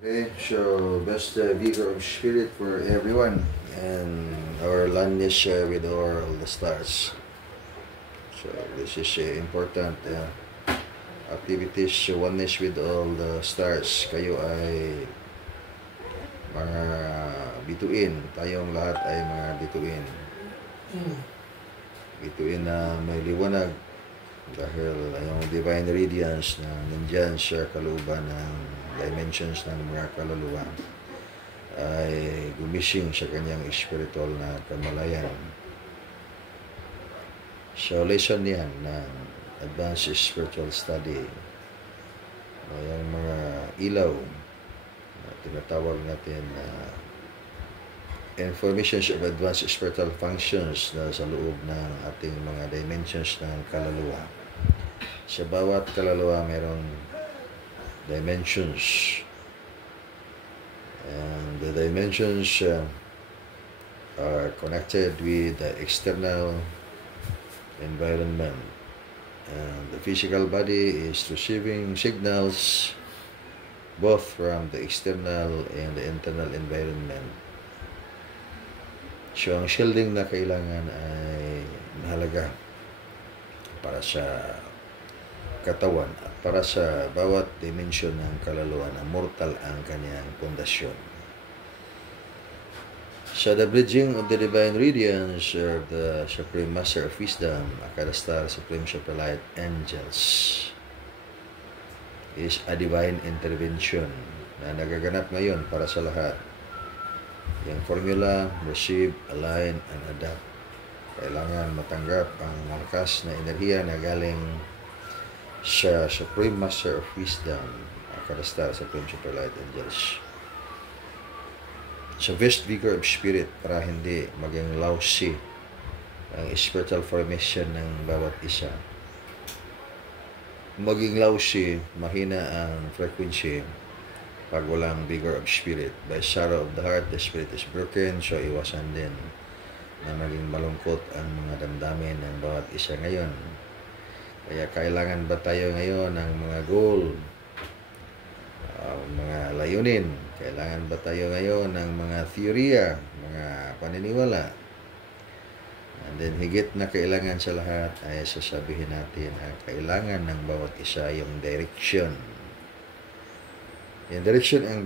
Okay, so best vigor of spirit for everyone, and our oneness with all the stars. So this is important activities, oneness with all the stars. Kayo ay mga bituin, tayong lahat ay mga bituin. Bituin na may liwanag dahil yung divine radiance na nandyan sa kalooban ng dimensions ng mga kaluluwa ay gumising sa kanyang spiritual na kamalayan. So, lesson yan ng advanced spiritual study. Yung mga ilaw na tinatawag natin na informations of advanced spiritual functions na sa loob ng ating mga dimensions ng kaluluwa. Sa bawat kaluluwa mayroong dimensions, and the dimensions are connected with the external environment, and the physical body is receiving signals both from the external and the internal environment. So ang shielding na kailangan ay mahalaga para sa katawan at para sa bawat dimension ng kaluluwa na mortal ang kanyang pundasyon. So the bridging of the divine radiance of the Supreme Master of Wisdom, Akadastar Supreme Superlight Angels, is a divine intervention na nagaganap ngayon para sa lahat. Yung formula, receive, align, and adapt. Kailangan matanggap ang malakas na enerhiya na galing sa Supreme Master of Wisdom, Akadastar Supreme Superlight Angels. Sa best vigor of spirit para hindi maging lousy ang spiritual formation ng bawat isa. Maging lousy, mahina ang frequency pag walang vigor of spirit. By sorrow of the heart, the spirit is broken. So iwasan din na maging malungkot ang mga damdamin ng bawat isa ngayon. Kaya kailangan ba tayo ngayon ng mga goal, mga layunin? Kailangan ba tayo ngayon ng mga teorya, mga paniniwala? And then higit na kailangan sa lahat ay sasabihin natin ang kailangan ng bawat isa yung direction. Yung direction ang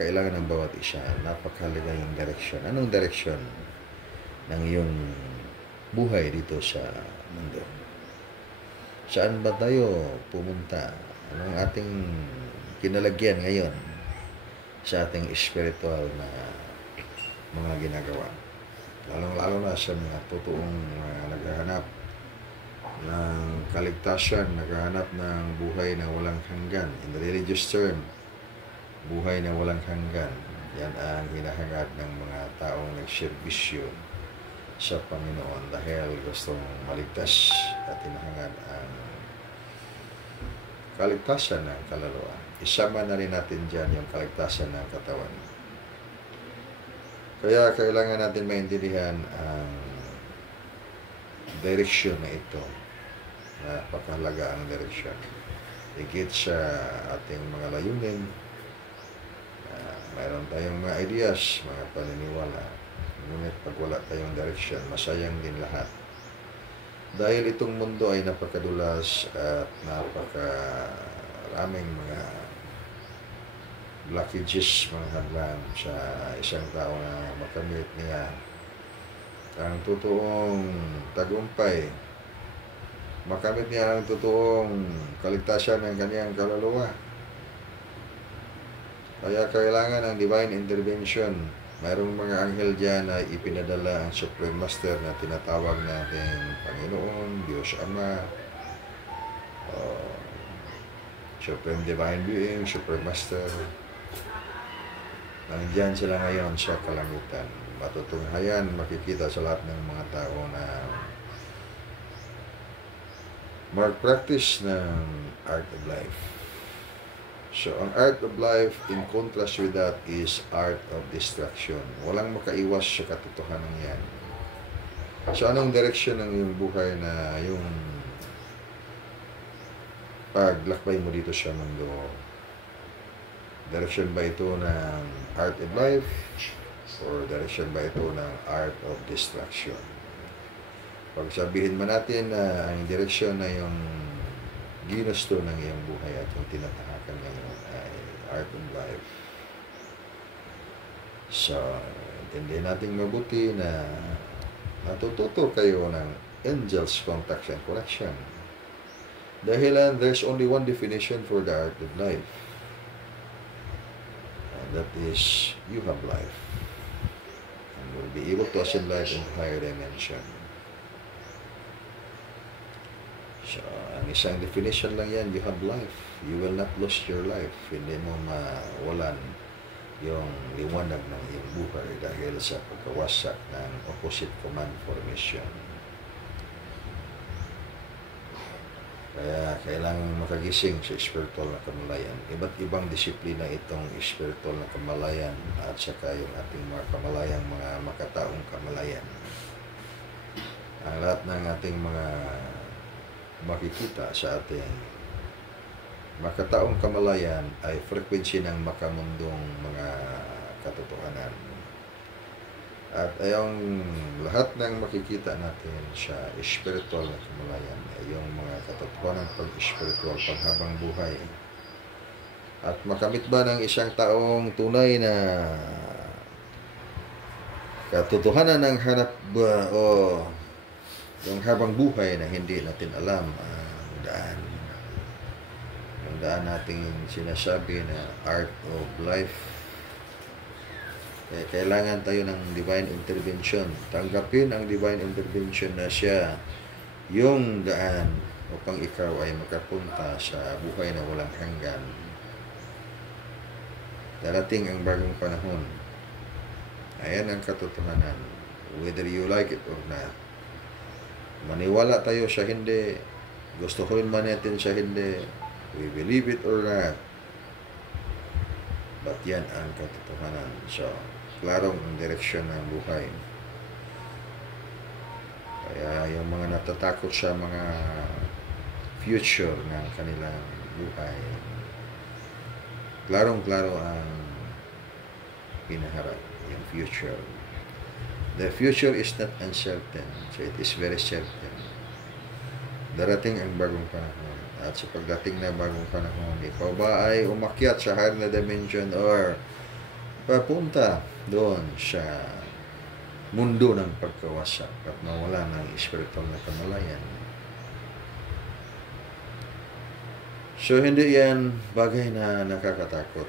kailangan ng bawat isa. Napakahalaga yung direction. Anong direction ng iyong buhay dito sa mundo? Saan ba tayo pumunta? Anong ating kinalagyan ngayon sa ating spiritual na mga ginagawa? Lalong-lalo na sa mga totoong naghahanap ng kaligtasan, naghahanap ng buhay na walang hanggan. In the religious term, buhay na walang hanggan. Yan ang hinahangad ng mga taong nagserbisyo sa Panginoon dahil gustong maligtas at hinahangad ang kaligtasan ng kaluluwa. Isama na rin natin dyan yung kaligtasan ng katawan. Kaya kailangan natin maintindihan ang direksyon na ito. Napakahalaga ang direksyon. Higit sa ating mga layunin, mayroon tayong mga ideas, mga paniniwala. Ngunit pag wala tayong direction, masayang din lahat. Dahil itong mundo ay napakadulas at napakaraming mga blockages, mga hadlang sa isang tao na makamit niya ang totoong tagumpay, makamit niya ang totoong kaligtasan ng kanyang kaluluwa. Kaya kailangan ng divine intervention. Mayroong mga anghel dyan na ipinadala ang Supreme Master na tinatawag natin Panginoon, Diyos Ama, Supreme Divine Being, Supreme Master. Nandiyan sila ngayon sa kalangitan. Matutunghayan, makikita sa lahat ng mga tao na mag-practice ng art of life. So, ang art of life, in contrast with that, is art of distraction. Walang makaiwas sa katotohanan yan. So, anong direksyon ng iyong buhay na yung paglakbay mo dito sa mundo? Direction ba ito ng art of life? Or direction ba ito ng art of destruction? Pag sabihin man natin na ang direksyon na yung ginusto ng iyong buhay at yung tinatahakan ngayon ay art of life. So, intindihin natin mabuti na natututo kayo ng angels, contacts, and connection. Dahilan, there's only one definition for the art of life. And that is, you have life. And will be able to ascend life in higher dimension. So, ang isang definition lang yan, you have life. You will not lose your life. Hindi mo mawalan yung liwanag ng iyong buhay dahil sa pagkawasak ng opposite command formation. Kaya kailangan makagising sa spiritual na kamalayan. Iba't ibang disiplina itong spiritual na kamalayan at saka yung ating mga kamalayang mga makataong kamalayan. Ang lahat ng ating mga makikita sa ating makataong kamalayan ay frequency ng makamundong mga katotohanan. At yung lahat ng makikita natin sa spiritual na kamalayan ay yung mga katotohanan pag-spiritual panghabang buhay. At makamit ba ng isang taong tunay na katotohanan ng hanap o yung habang buhay na hindi natin alam ang daan. Ang daan nating sinasabi na art of life. Kaya kailangan tayo ng divine intervention. Tanggapin ang divine intervention na siya yung daan upang ikaw ay makapunta sa buhay na walang hanggan. Darating ang bagong panahon. Ayan ang katotohanan. Whether you like it or not. Maniwala tayo sa hindi. Gustuhin man natin sa hindi. We believe it or not. But yan ang katotohanan. So, klarong ang direksyon ng buhay. Kaya yung mga natatakot sa mga future ng kanilang buhay, klarong-klaro ang pinaharap, yung future. The future is not uncertain, so it is very certain. Darating ang bagong panahon. At sa pagdating na bagong panahon, ikaw ba ay umakyat sa higher na dimension or papunta doon sa mundo ng pagkawasak at mawala ng spiritual na kamalayan? So, hindi yan bagay na nakakatakot.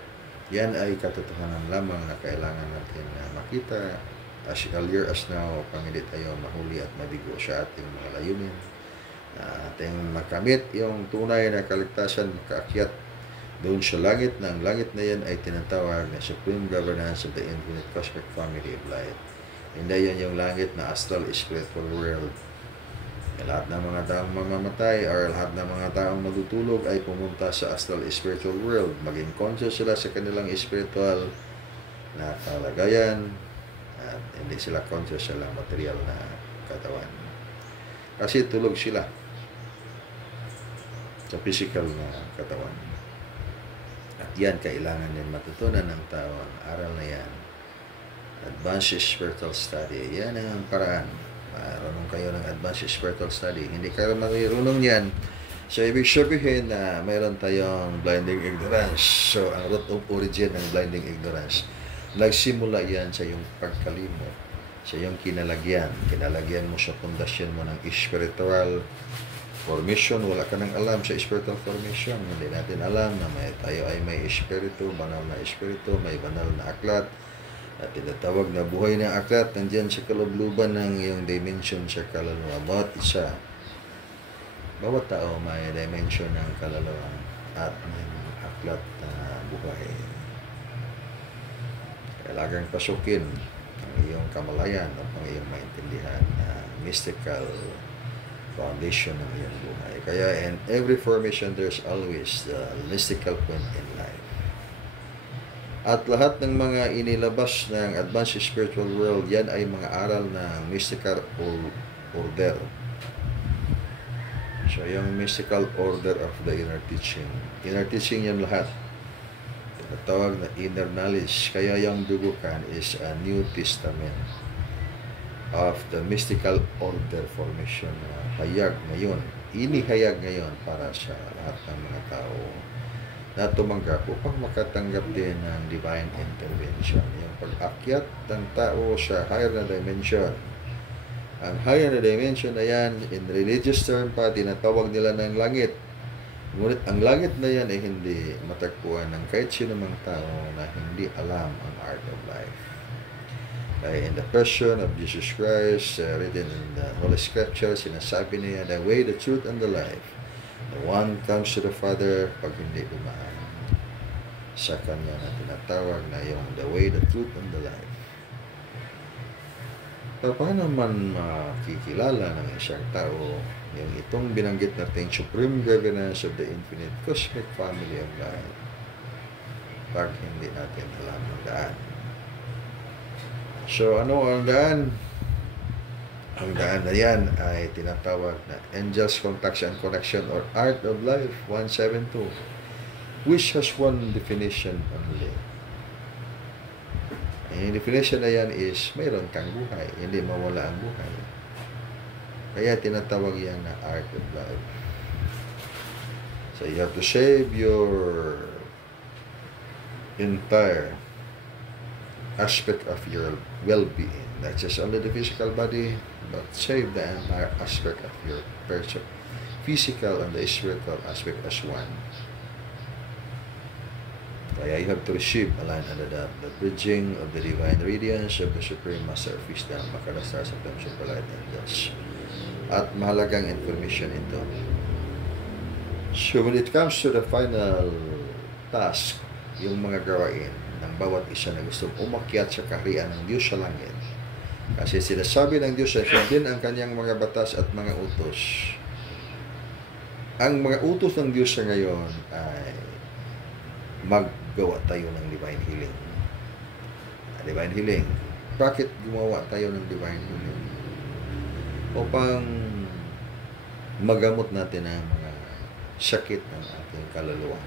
Yan ay katotohanan lamang na kailangan natin na makita as earlier as now upang hindi tayo mahuli at mabigo sa ating mga layunin. Ating makamit yung tunay na kaligtasan, makaakyat doon sa langit. Ng langit na yan ay tinatawag na Supreme Governance of the Infinite Cosmic Family of Light. Hindi yan yung langit na astral spiritual world. Lahat ng mga taong mamamatay or lahat ng mga taong matutulog ay pumunta sa astral spiritual world. Maging conscious sila sa kanilang spiritual na kalagayan at hindi sila conscious sa material na katawan. Kasi tulog sila sa physical na katawan. At yan, kailangan din matutunan ng tao ang aral na yan. Advanced Spiritual Study. Yan ang paraan. Marunong kayo ng Advanced Spiritual Study. Hindi kayo marunong yan. So, ibig sabihin na mayroon tayong blinding ignorance. So, ang root of origin ng blinding ignorance, nagsimula yan sa iyong pagkalimot, sa iyong kinalagyan. Kinalagyan mo sa pundasyon mo ng spiritual formation. Wala ka nang alam sa spiritual formation. Hindi natin alam na tayo ay may espiritu, banal na espiritu, may banal na aklat, at tinatawag na buhay ng aklat. Nandiyan sa kalubluban ng iyong dimension sa kaluluwa. Bawat isa, bawat tao may dimension ng kaluluwa at may aklat na buhay. Kailangang pasukin ang iyong kamalayan upang iyong maintindihan na mystical foundation ng iyong buhay. Kaya in every formation, there's always the mystical point in life. At lahat ng mga inilabas ng advanced spiritual world, yan ay mga aral ng mystical order. So, yung mystical order of the inner teaching. Inner teaching yan lahat. Natawag na inner knowledge. Kaya yung dugukan is a New Testament of the mystical order formation na hayag ngayon. Inihayag ngayon para sa lahat ng mga tao na tumanggap upang makatanggap din ng divine intervention. Yung pag-akyat ng tao sa higher na dimension. Ang higher na dimension na yan, in religious term pa, tinatawag nila ng langit. Ngunit ang langit na yan ay hindi matagpuan ng kahit sino mang tao na hindi alam ang art of life. Kaya in the person of Jesus Christ, written in the Holy Scripture, sinasabi niya, the way, the truth, and the life. The one comes to the Father pag hindi dumaan sa Kanya na tinatawag na yung the way, the truth, and the life. Paano man makikilala ng isang tao yung itong binanggit natin supreme governance of the infinite cosmic family of life pag hindi natin alam ang daan? So, ano ang daan? Ang daan na yan ay tinatawag na Angels Contacts and Connection or Art of Life 172, which has one definition only. Yung definition na yan is mayroon kang buhay, hindi mawala ang buhay. Kaya tinatawag yan na Art of Life. So you have to save your entire aspect of your well-being, not just only the physical body, but save the entire aspect of your person, physical and the spiritual aspect as one. Kaya you have to receive, align under that, the bridging of the divine radiance of the Supreme Master of Wisdom, Makalastar sa Super Light Angels. At mahalagang information ito. So when it comes to the final task, yung mga gawain ng bawat isa na gustong umakyat sa kaharian ng Diyos sa langit. Kasi sinasabi ng Diyos sa din ang kanyang mga batas at mga utos. Ang mga utos ng Diyos sa ngayon ay maggawa tayo ng divine healing. Divine healing. Bakit gumawa tayo ng divine healing? Upang magamot natin ang mga sakit ng ating kaluluwa.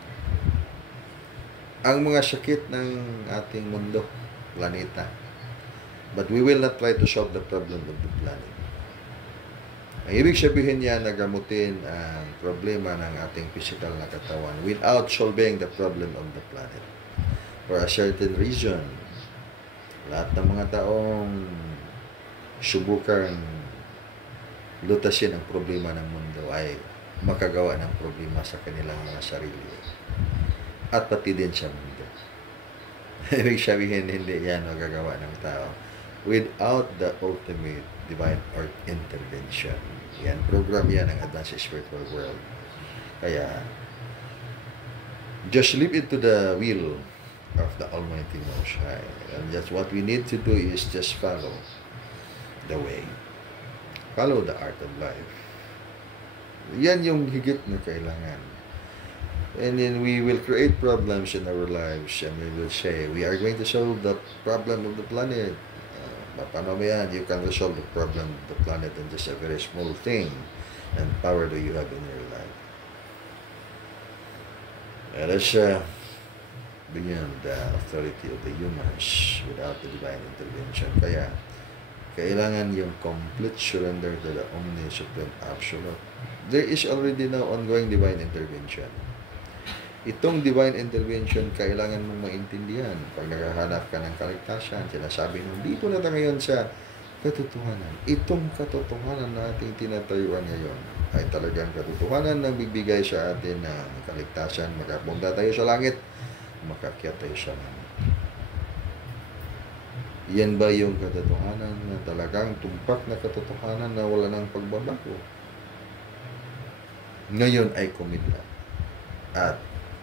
Ang mga sakit ng ating mundo, planeta. But we will not try to solve the problem of the planet. Ang ibig sabihin niya na gamutin ang problema ng ating physical na katawan without solving the problem of the planet. For a certain reason, lahat ng mga taong subukan lutasin ang problema ng mundo ay makagawa ng problema sa kanilang mga sarili. At pati din sa mundo. Ibig sabihin, hindi yan magagawa ng tao without the ultimate divine earth intervention. Yan, program yan ng advanced spiritual world. Kaya, just leave it to the will of the Almighty Most High. And that's what we need to do is just follow the way. Follow the art of life. Yan yung higit na kailangan. And then we will create problems in our lives and we will say, we are going to solve the problem of the planet. Paano ba yan? You can resolve the problem of the planet in just a very small thing and power that you have in your life. Let us beyond the authority of the humans without the divine intervention. Kaya, kailangan yung complete surrender to the Omni Supreme Absolute. There is already now ongoing divine intervention. Itong divine intervention, kailangan mong maintindihan. Pag naghahanap ka ng kaligtasan, sinasabi nung dito na tayo ngayon sa katotohanan. Itong katotohanan na ating tinatayuan ngayon ay talagang katotohanan na bibigay sa atin ng kaligtasan. Makapunta tayo sa langit, makakyat tayo sa langit. Yan ba yung katotohanan na talagang tumpak na katotohanan na wala ng pagbabago? Ngayon ay kumidlat. At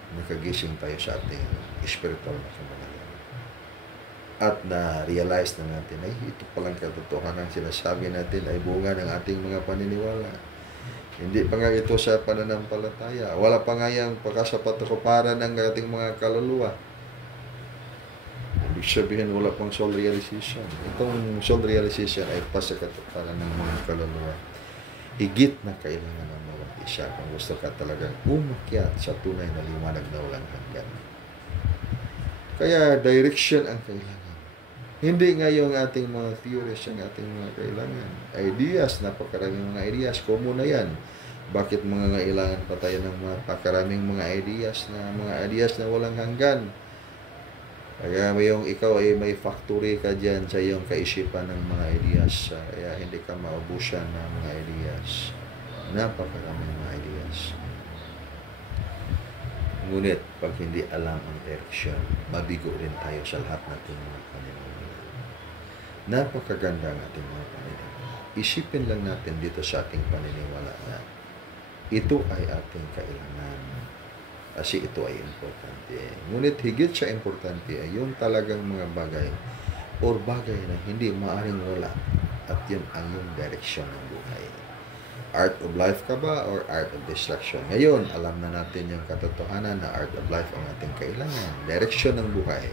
nakagising tayo sa ating spiritual na kamalayan. At na-realize na natin ay ito palang katotohanan sinasabi natin ay bunga ng ating mga paniniwala. Hindi pa nga ito sa pananampalataya. Wala pa nga yung pagkasapatukuparan ng ating mga kaluluwa. Ibig sabihin wala pang soul realization. Itong soul realization ay pasakatuparan ng mga kaluluwa. Higit na kailangan ng bawat isa kung gusto ka talagang umakyat sa tunay na liwanag na walang hanggan. Kaya direction ang kailangan. Hindi nga yung ating mga theories ang ating mga kailangan. Ideas, napakaraming mga ideas. Common na yan. Bakit mga kailangan pa tayo ng napakaraming mga ideas na walang hanggan? Kaya yung ikaw ay may factory ka dyan sa iyong kaisipan ng mga ideas. Kaya hindi ka maubusan ng mga ideas. Napakaraming mga ideas. Ngunit, pag hindi alam ang direction, mabigo rin tayo sa lahat natin mga paniniwala. Napakaganda ang ating mga paniniwala. Isipin lang natin dito sa ating paniniwala na ito ay ating kailangan. Kasi ito ay importante. Ngunit higit sa importante ay yung talagang mga bagay o bagay na hindi maaaring wala. At yun ang yung direction ng buhay. Art of life ka ba or art of destruction? Ngayon, alam na natin yung katotohanan na art of life ang ating kailangan. Direction ng buhay.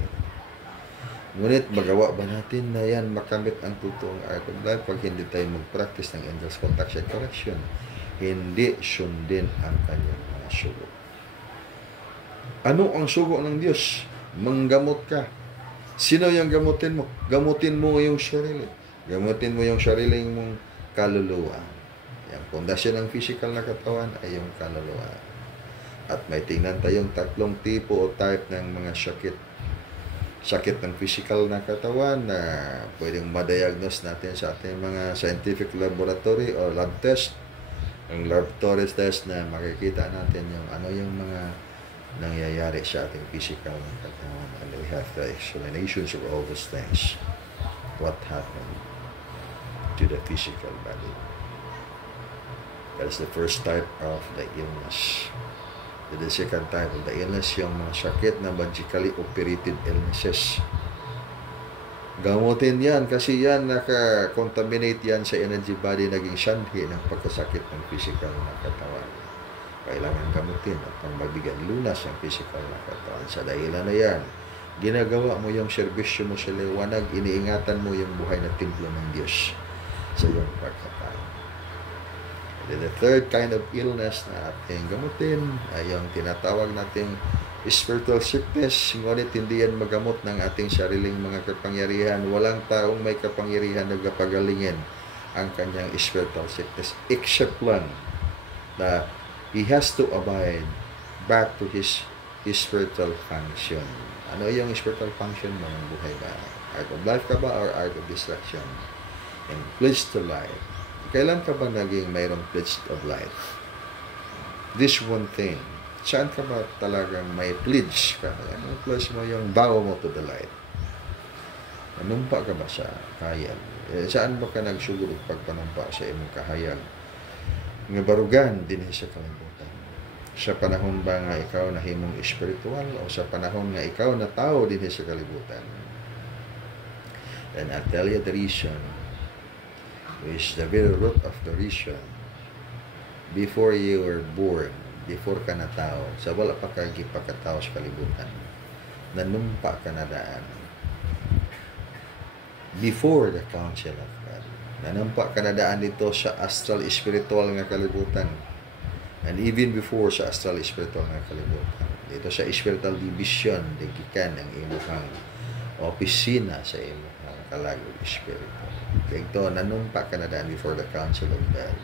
Ngunit magawa ba natin na yan makamit ang totoong art of life pag hindi tayo mag-practice ng angels contact and correction? Hindi sundin ang kanyang mga sugo. Ano ang sugo ng Diyos? Manggamot ka. Sino yung gamutin mo? Gamutin mo yung sarili. Gamutin mo yung sariling mong kaluluwa. Ang pundasyon ng physical na katawan ay yung kaluluwa. At may tingnan tayong tatlong tipo o type ng mga sakit. Sakit ng physical na katawan na pwedeng ma-diagnose natin sa ating mga scientific laboratory o lab test. Ang laboratory test na makikita natin yung ano yung mga nangyayari sa ating physical na katawan. And we have the explanations of all those things. What happened to the physical body. That's the first type of the illness. The second type of the illness, yung mga sakit na magically operated illnesses. Gamutin yan kasi yan naka-contaminate yan sa energy body, naging sanhi ng pagkasakit ng physical na katawan. Kailangan gamutin at magbigyan lunas ang physical na katawan. Sa dahilan na yan, ginagawa mo yung serbisyo mo sa liwanag, iniingatan mo yung buhay na templo ng Diyos sa iyong pagkatao. The third kind of illness na ating gamutin ay yung tinatawag nating spiritual sickness. Ngunit hindi yan magamot ng ating sariling mga kapangyarihan. Walang taong may kapangyarihan na gapagalingin ang kanyang spiritual sickness except lang na he has to abide back to his spiritual function. Ano yung spiritual function mo ng buhay ba? Art of life ka ba or art of destruction? And pledge to life. Kailan ka ba naging mayroong pledge of life? This one thing. Saan ka ba talagang may pledge ka? Ano pledge mo yung vow mo to the light? Nanumpa ka ba sa kahayag? Saan ba ka nagsugod pagpanumpa sa imong kahayag? Nga barugan din sa kalibutan. Sa panahon ba nga ikaw nahimong espiritual o sa panahon nga ikaw na tao din sa kalibutan? And I'll tell you the reason, which the very root of the reason, before you were born, before ka na tao, sa wala pa kagi pagkatao sa kalibutan, nanumpa ka na daan. Before the counsel of God, nanumpa ka na daan dito sa astral spiritual nga kalibutan. And even before sa astral spiritual nga kalibutan, dito sa spiritual division, digikan ang imuhang opisina sa imuhang kalagog spiritual. Kaya ito, nanumpa ka na daan before the counsel of God.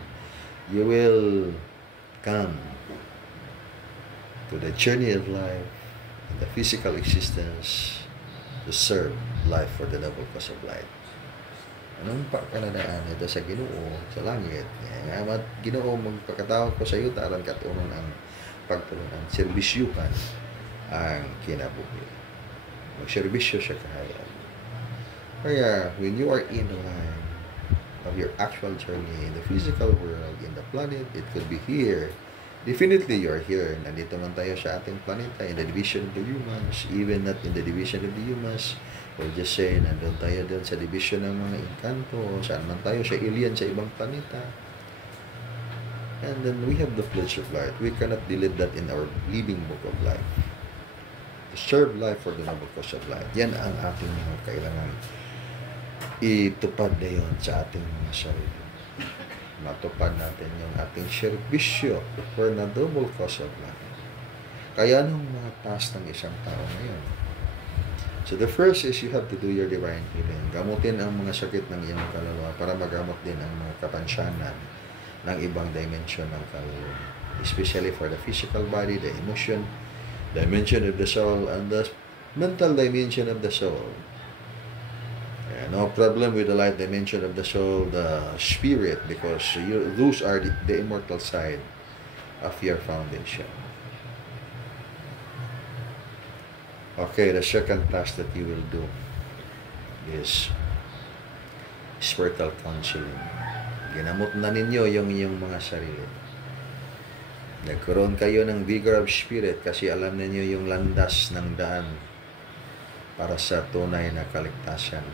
You will come to the journey of life, the physical existence, to serve life for the noble cause of life. Nanumpa ka na daan ito sa Ginoo, sa langit. Ngamat Ginoo, magpakatawag ko sa iyo, taran katunon ang pagtulungan, serbisyuhan ang kinabuhi. Magserbisyo sa kahayag. Kaya, when you are in the line of your actual journey in the physical world, in the planet, it could be here. Definitely, you are here. Nandito man tayo sa ating planeta, in the division of the humans, even not in the division of the humans. We'll just say, nandun tayo dun sa division ng mga inkanto, saan man tayo, sa alien, sa ibang planeta. And then we have the pledge of life. We cannot delete that in our living book of life. To serve life for the noble cause of life. Yan ang ating mga kailangan itupad na yun sa ating mga sarili. Matupad natin yung ating serbisyo for the noble cause of life. Kaya nung mga task ng isang tao ngayon, So the first is you have to do your divine healing. Gamutin ang mga sakit ng iyong kaluluwa para magamot din ang mga kapansanan ng ibang dimension ng kaluluwa. Especially for the physical body, the emotion, dimension of the soul, and the mental dimension of the soul. No problem with the light dimension of the soul, the spirit, because those are the immortal side of your foundation. Okay, the second task that you will do is spiritual counseling. Ginamot na ninyo yung mga sarili. Nagkaroon kayo ng vigor of spirit kasi alam ninyo yung landas ng daan para sa tunay na kaligtasan.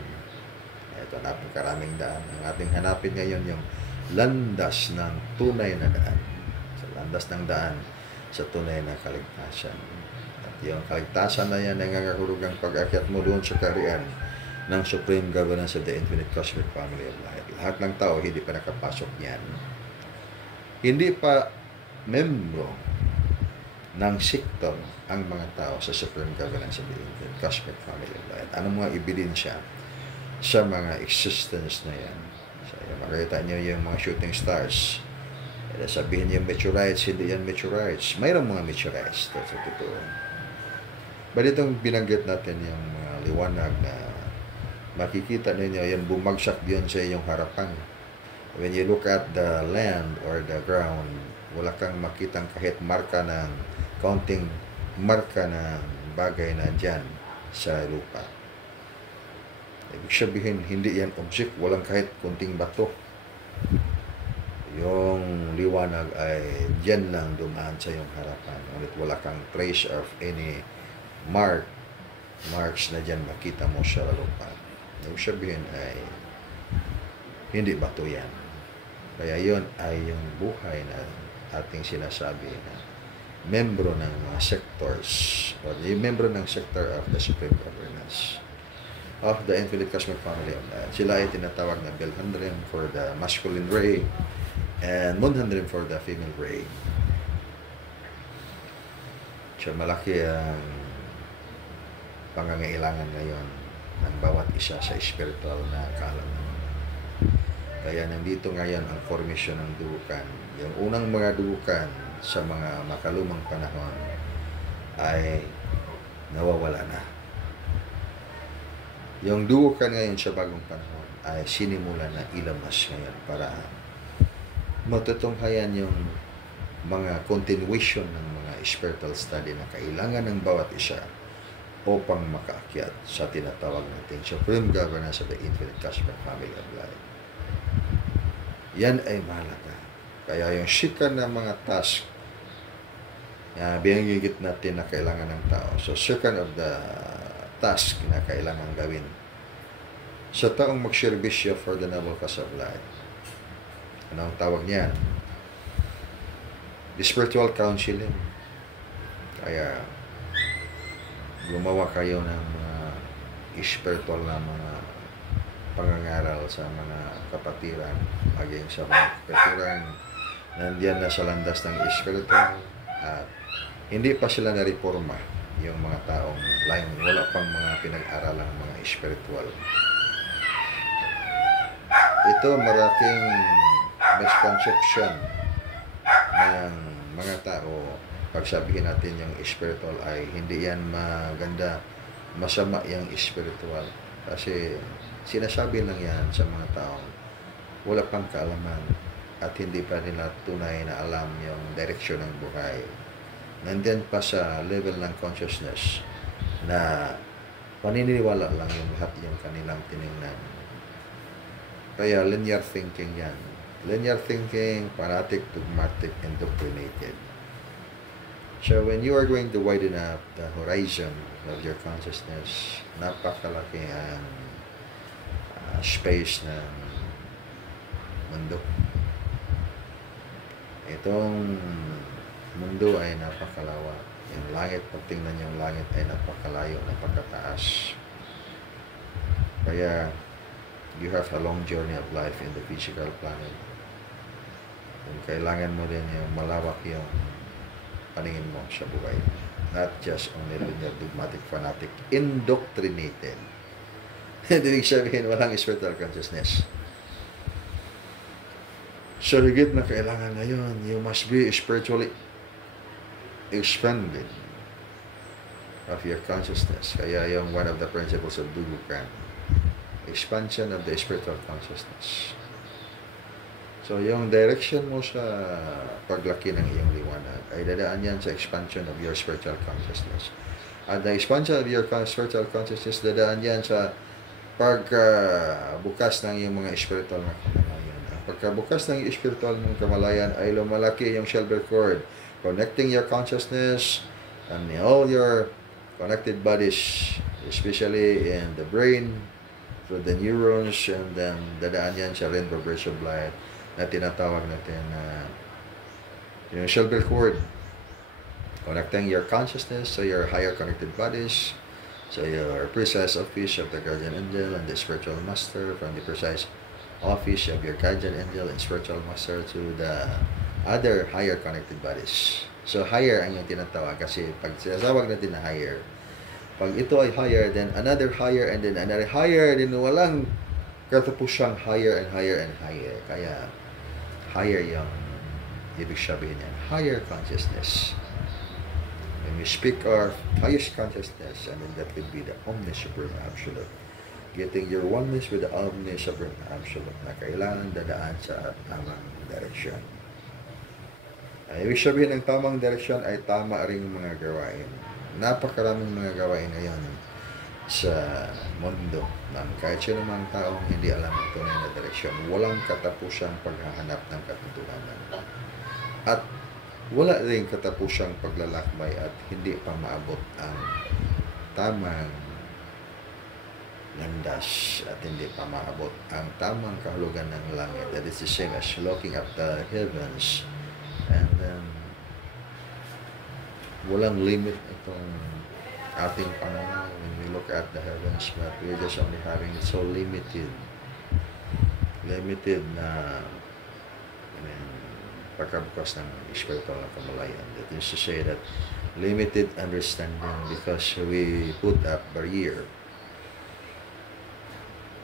Ito, napakaraming daan. Ang ating hanapin ngayon yung landas ng tunay na daan. Sa landas ng daan sa tunay na kaligtasan. At yung kaligtasan na yan, nangangahulugang pag-akyat mo doon sa kaharian ng Supreme Governance of the Infinite Cosmic Family of Light. Lahat ng tao hindi pa nakapasok niyan. Hindi pa membro ng sektor ang mga tao sa Supreme Governance of the Infinite Cosmic Family of Light. Anong mga ebidensya sa mga existence na yan? So, makikita nyo yung mga shooting stars. Sabihin nyo meteorites, hindi yan meteorites. Mayroong mga meteorites. That's a totoo. But itong binanggit natin yung mga liwanag na makikita ninyo, yan bumagsak diyon sa inyong harapan. When you look at the land or the ground, wala kang makitang kahit marka ng counting marka ng bagay na dyan sa lupa. Ibig sabihin, hindi yan object, walang kahit kunting bato. Yung liwanag ay dyan lang dumaan sa iyong harapan. Ngunit wala kang trace of any marks na dyan makita mo sa lupa. Ibig sabihin ay hindi bato yan. Kaya yun ay yung buhay na ating sinasabi na membro ng mga sectors o yung membro ng sector of the Supreme Governance of the Infinite Cosmic Family of Light. Sila ay tinatawag na Belhandrim for the masculine ray and Munhandrim for the female ray. So malaki ang pangangailangan ngayon ng bawat isa sa spiritual na kaalaman. Kaya nandito ngayon ang formation ng duhukan. Yung unang mga duhukan sa mga makalumang panahon ay nawawala na. Yung duhukan ngayon sa bagong panahon ay sinimula na ilamas ngayon para matutunghayan yung mga continuation ng mga spiritual study na kailangan ng bawat isa upang makaakyat sa tinatawag natin Supreme Governance of the Infinite Cosmic Family of Light. Yan ay mahalaga. Kaya yung second na mga task binanggit natin na kailangan ng tao. So, second of the task na kailangan gawin sa taong magserbisyo for the noble cause of light. Ano ang tawag niyan? The spiritual counseling. Kaya gumawa kayo ng mga spiritual na mga pangangaral sa mga kapatiran, maging sa mga kapatiran nandiyan na sa landas ng spiritual at hindi pa sila na-reforma yung mga taong wala pang mga pinag-aralang mga spiritual. Ito maraking misconception ng mga tao. Pagsabihin natin yung spiritual ay hindi yan maganda, masama yung spiritual. Kasi sinasabi lang yan sa mga taong wala pang kaalaman at hindi pa nila tunay na alam yung direksyon ng buhay. Nandiyan pa sa level ng consciousness na paniniwala lang yung lahat yung kanilang tinignan. Kaya linear thinking yan. Linear thinking, fanatic, dogmatic, indoctrinated. So when you are going to widen up the horizon of your consciousness, napakalaki ang space ng mundo. Itong mundo ay napakalawak. Yung langit, pag tingnan yung langit ay napakalayo, napakataas. Kaya you have a long journey of life in the physical planet. Kung kailangan mo din yung malawak yung paningin mo sa buhay. not just only linear dogmatic fanatic, indoctrinated. Ibig sabihin, walang spiritual consciousness. So, higit na kailangan ngayon, you must be spiritually expanded of your consciousness. Kaya yung one of the principles of Dugukan, expansion of the spiritual consciousness. So, yung direction mo sa paglaki ng iyong liwanag ay dadaan yan sa expansion of your spiritual consciousness. At the expansion of your spiritual consciousness, dadaan yan sa pagbukas ng iyong mga spiritual na kamalayan. Pagkabukas ng spiritual ng kamalayan ay lumalaki yung silver cord, connecting your consciousness and all your connected bodies, especially in the brain, through the neurons, and then dadaan yan sa rainbow bridge of light na tinatawag natin na yung silver cord, connecting your consciousness to your higher connected bodies, so your precise office of the guardian angel and the spiritual master, from the precise office of your guardian angel and spiritual master to the other higher connected bodies. So higher ang yung tinatawag kasi pag sinasawag natin na higher, pag ito ay higher, then another higher, and then another higher, then walang katapusang higher and higher and higher. Kaya higher yung ibig sabihin yan, higher consciousness. When we speak of highest consciousness, and then that would be the omni-supreme absolute. Getting your oneness with the omni-supreme absolute na kailangan dadaan sa tamang direksyon. Ibig sabihin ng tamang direksyon ay tama rin yung mga gawain. Napakaraming mga gawain ngayon sa mundo ng kahit sino mang taong hindi alam ang tunay na direksyon. Walang katapusang paghahanap ng katotohanan. At wala rin katapusang paglalakbay at hindi pa maabot ang tamang landas at hindi pa maabot ang tamang kahulugan ng langit. That is the same as looking up the heavens, and then walang limit itong ating pananaw when we look at the heavens, but we're just only having it so limited na pagkabukas ng spiritual na kamalayan. That is to say that limited understanding because we put up barrier.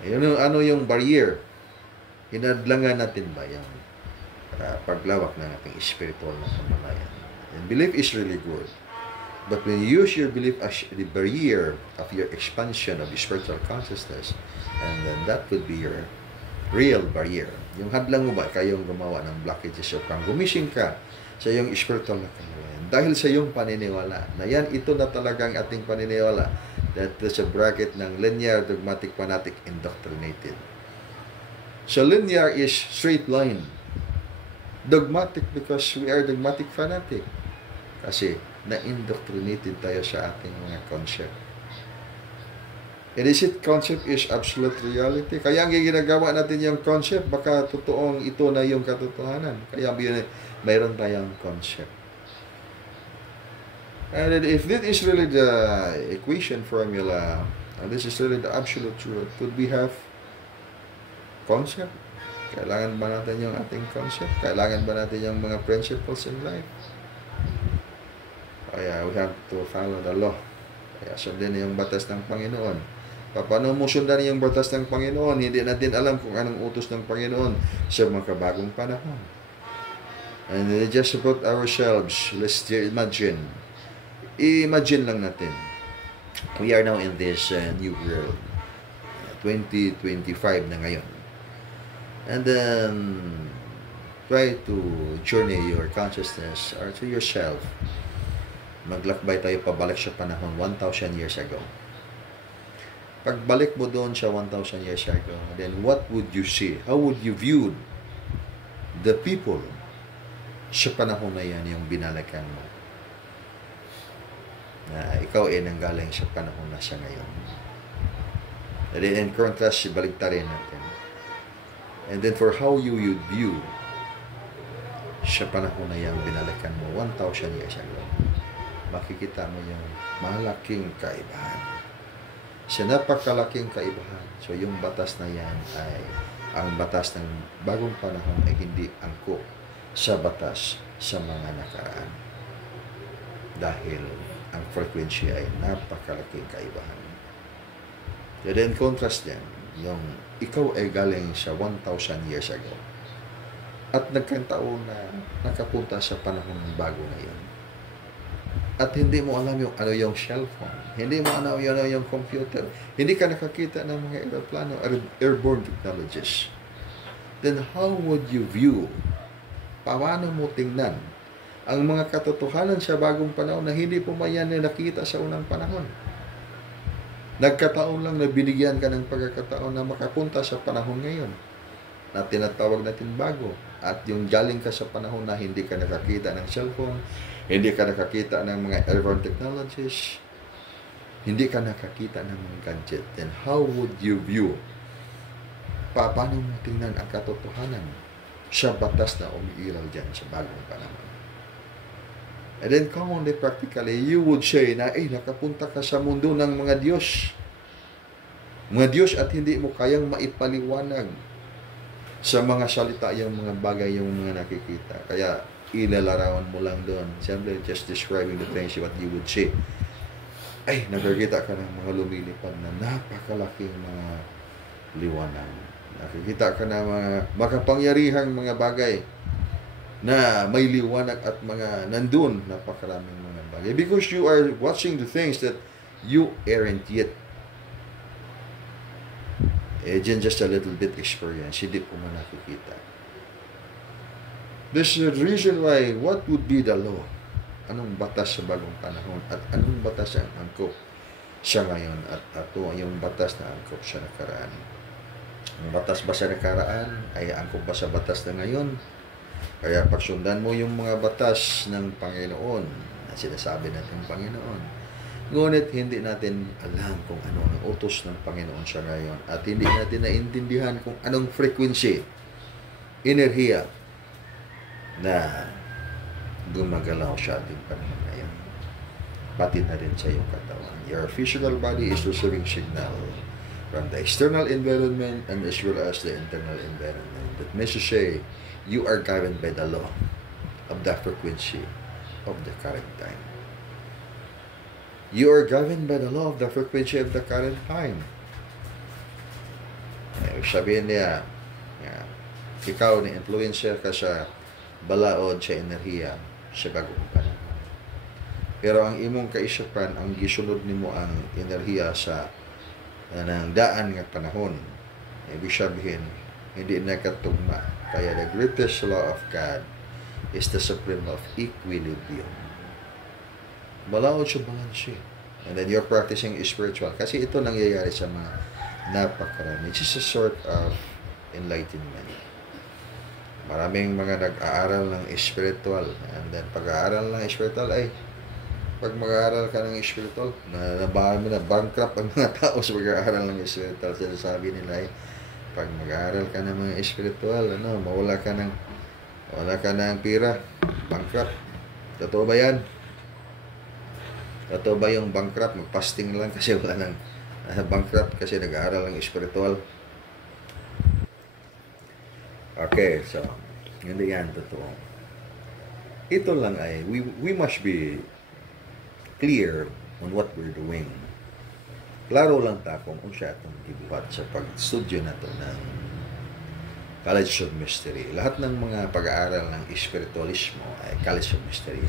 Ano yung barrier? Hinadlangan natin ba yung paglawak ng ating spiritual na kamalayan? And belief is really good. But when you use your belief as the barrier of your expansion of your spiritual consciousness, and then that would be your real barrier. Yung hadlang mo ba, kayong gumawa ng blockages o kang gumising ka sa iyong spiritual na kamalayan dahil sa iyong paniniwala na yan, ito na talagang ating paniniwala, that is a bracket ng linear, dogmatic, fanatic, indoctrinated. So linear is straight line. Dogmatic because we are dogmatic fanatic. Kasi na-indoctrinated tayo sa ating mga concept. Illicit concept is absolute reality. Kaya ang ginagawa natin yung concept, baka totoong ito na yung katotohanan. Kaya mayroon tayong concept. And if this is really the equation formula, and this is really the absolute truth, could we have concept? Kailangan ba natin yung ating concept? Kailangan ba natin yung mga principles in life? Kaya we have to follow the law. Kaya sundin yung batas ng Panginoon. Paano mo sundan yung batas ng Panginoon? Hindi natin alam kung anong utos ng Panginoon sa mga bagong panahon. And just put ourselves, let's imagine. Imagine lang natin. We are now in this new world. 2025 na ngayon. And then, try to journey your consciousness or to yourself. Maglakbay tayo pabalik sa panahon 1,000 years ago. Pagbalik mo doon sa 1,000 years ago, then what would you see? How would you view the people sa panahon na yan yung binalikan mo? Na ikaw ay nanggaling sa panahon na sa ngayon. And then in contrast, baligtarin natin. And then for how you would view sa panahon na yan binalikan mo 1,000 years ago, makikita mo yung malaking kaibahan. Sa napakalaking kaibahan. So yung batas na yan ay ang batas ng bagong panahon ay hindi angkop sa batas sa mga nakaraan. Dahil ang frequency ay napakalaking kaibahan. And then contrast yan, yung ikaw ay galing sa 1,000 years ago at nagkataon na nakapunta sa panahon ng bago ngayon. At hindi mo alam yung ano yung cellphone, hindi mo alam yung computer, hindi ka nakakita ng mga aeroplano, airborne technologies. Then how would you view, paano mo tingnan ang mga katotohanan sa bagong panahon na hindi po mayan na nakita sa unang panahon? Nagkataon lang na binigyan ka ng pagkakataon na makapunta sa panahon ngayon na tinatawag natin bago. At yung galing ka sa panahon na hindi ka nakakita ng cellphone, hindi ka nakakita ng mga airborne technologies, hindi ka nakakita ng mga gadget, then how would you view? Paano mo tingnan ang katotohanan sa batas na umiiral dyan sa bagong panahon? And then commonly, practically, you would say na, nakapunta ka sa mundo ng mga Diyos. Mga Diyos at hindi mo kayang maipaliwanag sa mga salita yung mga bagay yung mga nakikita. Kaya, ilalarawan mo lang doon. Siyempre, just describing the things what you would say. Nakikita ka ng mga lumilipad na napakalaking mga liwanag. Nakikita ka ng mga makapangyarihang mga bagay na may liwanag at mga nandun, napakaraming mga bagay. Because you are watching the things that you aren't yet. Just a little bit experience, hindi po man nakikita. There's a reason why, what would be the law? Anong batas sa bagong panahon? At anong batas ang angkop sa ngayon? At ito yung batas na angkop sa nakaraan. Ang batas ba sa nakaraan ay angkop ba sa batas na ngayon? Kaya pagsundan mo yung mga batas ng Panginoon na sinasabi natin ng Panginoon. Ngunit hindi natin alam kung ano ang utos ng Panginoon sa ngayon at hindi natin naintindihan kung anong frequency, enerhiya na gumagalaw sa ating panahon ngayon. Pati na rin sa iyong katawan. Your physical body is receiving signal from the external environment and as well as the internal environment. That means to say, you are governed by the law of the frequency of the current time. You are governed by the law of the frequency of the current time. Sabihin niya, ikaw ni influencer ka sa balaod sa enerhiya sa bagong panahon. Pero ang imong kaisipan, ang gisunod nimo ang enerhiya sa ng daan nga panahon. Ibig sabihin, hindi nakatugma. Kaya the greatest law of God is the supreme law of equilibrium. Balaod sa balanse. And then you're practicing spiritual. Kasi ito nangyayari sa mga napakarami. It's just a sort of enlightenment. Maraming mga nag-aaral ng spiritual. And then pag-aaral ng spiritual ay pag mag-aaral ka ng spiritual, nabahan mo na bankrupt ang mga tao sa pag-aaral ng spiritual. Sinasabi nila ay pag mag-aaral ka ng mga spiritual, mawala ka ng pira, bankrupt. Totoo ba yan? Totoo ba yung bankrupt? Mag-fasting lang kasi wala nang bankrupt kasi nag-aaral ng spiritual. Okay, so hindi yan totoo. Ito lang ay, we must be clear on what we're doing. Klaro lang ta kung siya itong gibuhat sa pag-studio na ito ng College of Mystery. Lahat ng mga pag-aaral ng spiritualismo ay College of Mystery.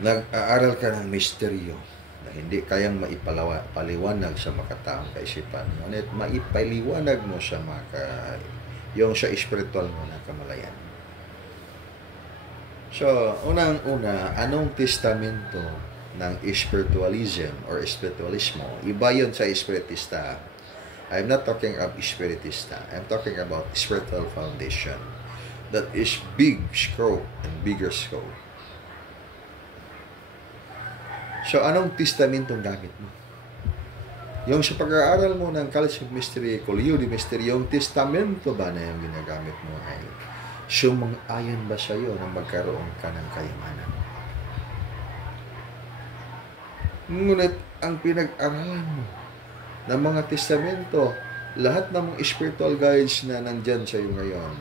Nag-aaral ka ng misteryo na hindi kayang maipaliwanag sa makataong kaisipan. Ngunit maipaliwanag mo sa yung sa spiritual mo na kamalayan. So, unang-una, anong testamento ng spiritualism or spiritualismo? Iba yun sa spiritista. I'm not talking about spiritista. I'm talking about spiritual foundation that is big scope and bigger scope. So, anong testamentong gamit mo? Yung sa pag-aaral mo ng College of Mystery, College of Mystery, yung testamento ba na yung ginagamit mo ay sumang-ayon ba sa iyo na magkaroon ka ng kayamanan? Ngunit, ang pinag-aralan mo ng mga testamento, lahat ng mga spiritual guides na nandyan sa iyo ngayon,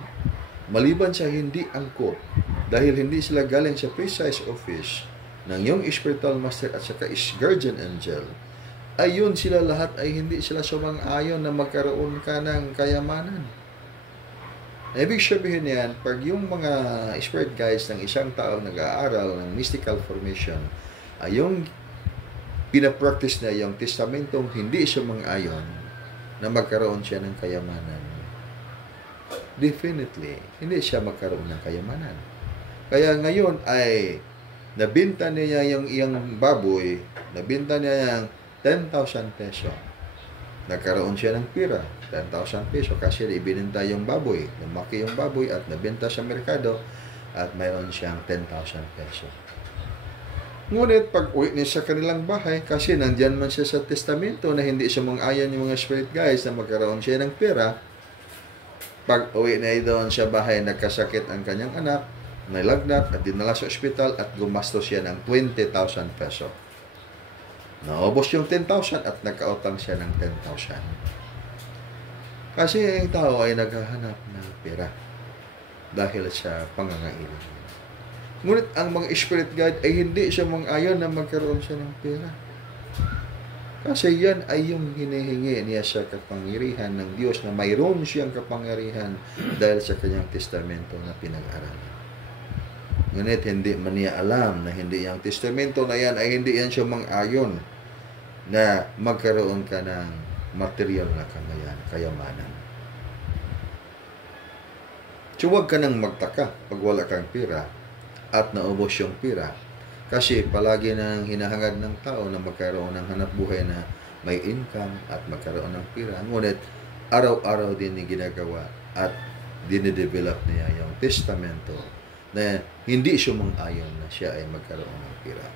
maliban sa hindi angkop, dahil hindi sila galing sa precise office, ng iyong spiritual master at saka guardian angel, ayun sila lahat ay hindi sila sumang-ayon na magkaroon ka ng kayamanan. Ibig sabihin yan, pag yung mga spirit guides ng isang tao nag-aaral ng mystical formation, ay yung pinapractice na yung testamentong hindi sumang-ayon na magkaroon siya ng kayamanan, definitely, hindi siya magkaroon ng kayamanan. Kaya ngayon ay nabinta niya yung iyang baboy, nabinta niya yung 10,000 peso. Nagkaroon siya ng pira, 10,000 peso kasi ibininta yung baboy. Lumaki yung baboy at nabenta sa merkado at mayroon siyang 10,000 peso. Ngunit pag uwi niya sa kanilang bahay, kasi nandyan man siya sa testamento na hindi siya mang-ayon yung mga spirit guides na magkaroon siya ng pira, pag uwi na doon sa bahay, nagkasakit ang kanyang anak, nalagnat at dinala sa ospital at gumastos siya ng 20,000 peso. Naubos yung 10,000 at nagkautang siya ng 10,000. Kasi ang tao ay naghahanap ng pera dahil sa pangangailangan. Ngunit ang mga spirit guide ay hindi siya mang-ayon na magkaroon siya ng pera. Kasi yan ay yung hinihingi niya sa kapangyarihan ng Diyos na mayroon siyang kapangyarihan dahil sa kanyang testamento na pinag-aralan. Ngunit hindi man niya alam na hindi yung testamento na yan ay hindi yan siya mang-ayon na magkaroon ka ng material na kayamanan. So huwag ka nang magtaka pag wala kang pira at naubos yung pira. Kasi palagi nang hinahangad ng tao na magkaroon ng hanap buhay na may income at magkaroon ng pira. Ngunit araw-araw din ni ginagawa at dinidevelop niya yung testamento na hindi siya mang-ayon na siya ay magkaroon ng pira.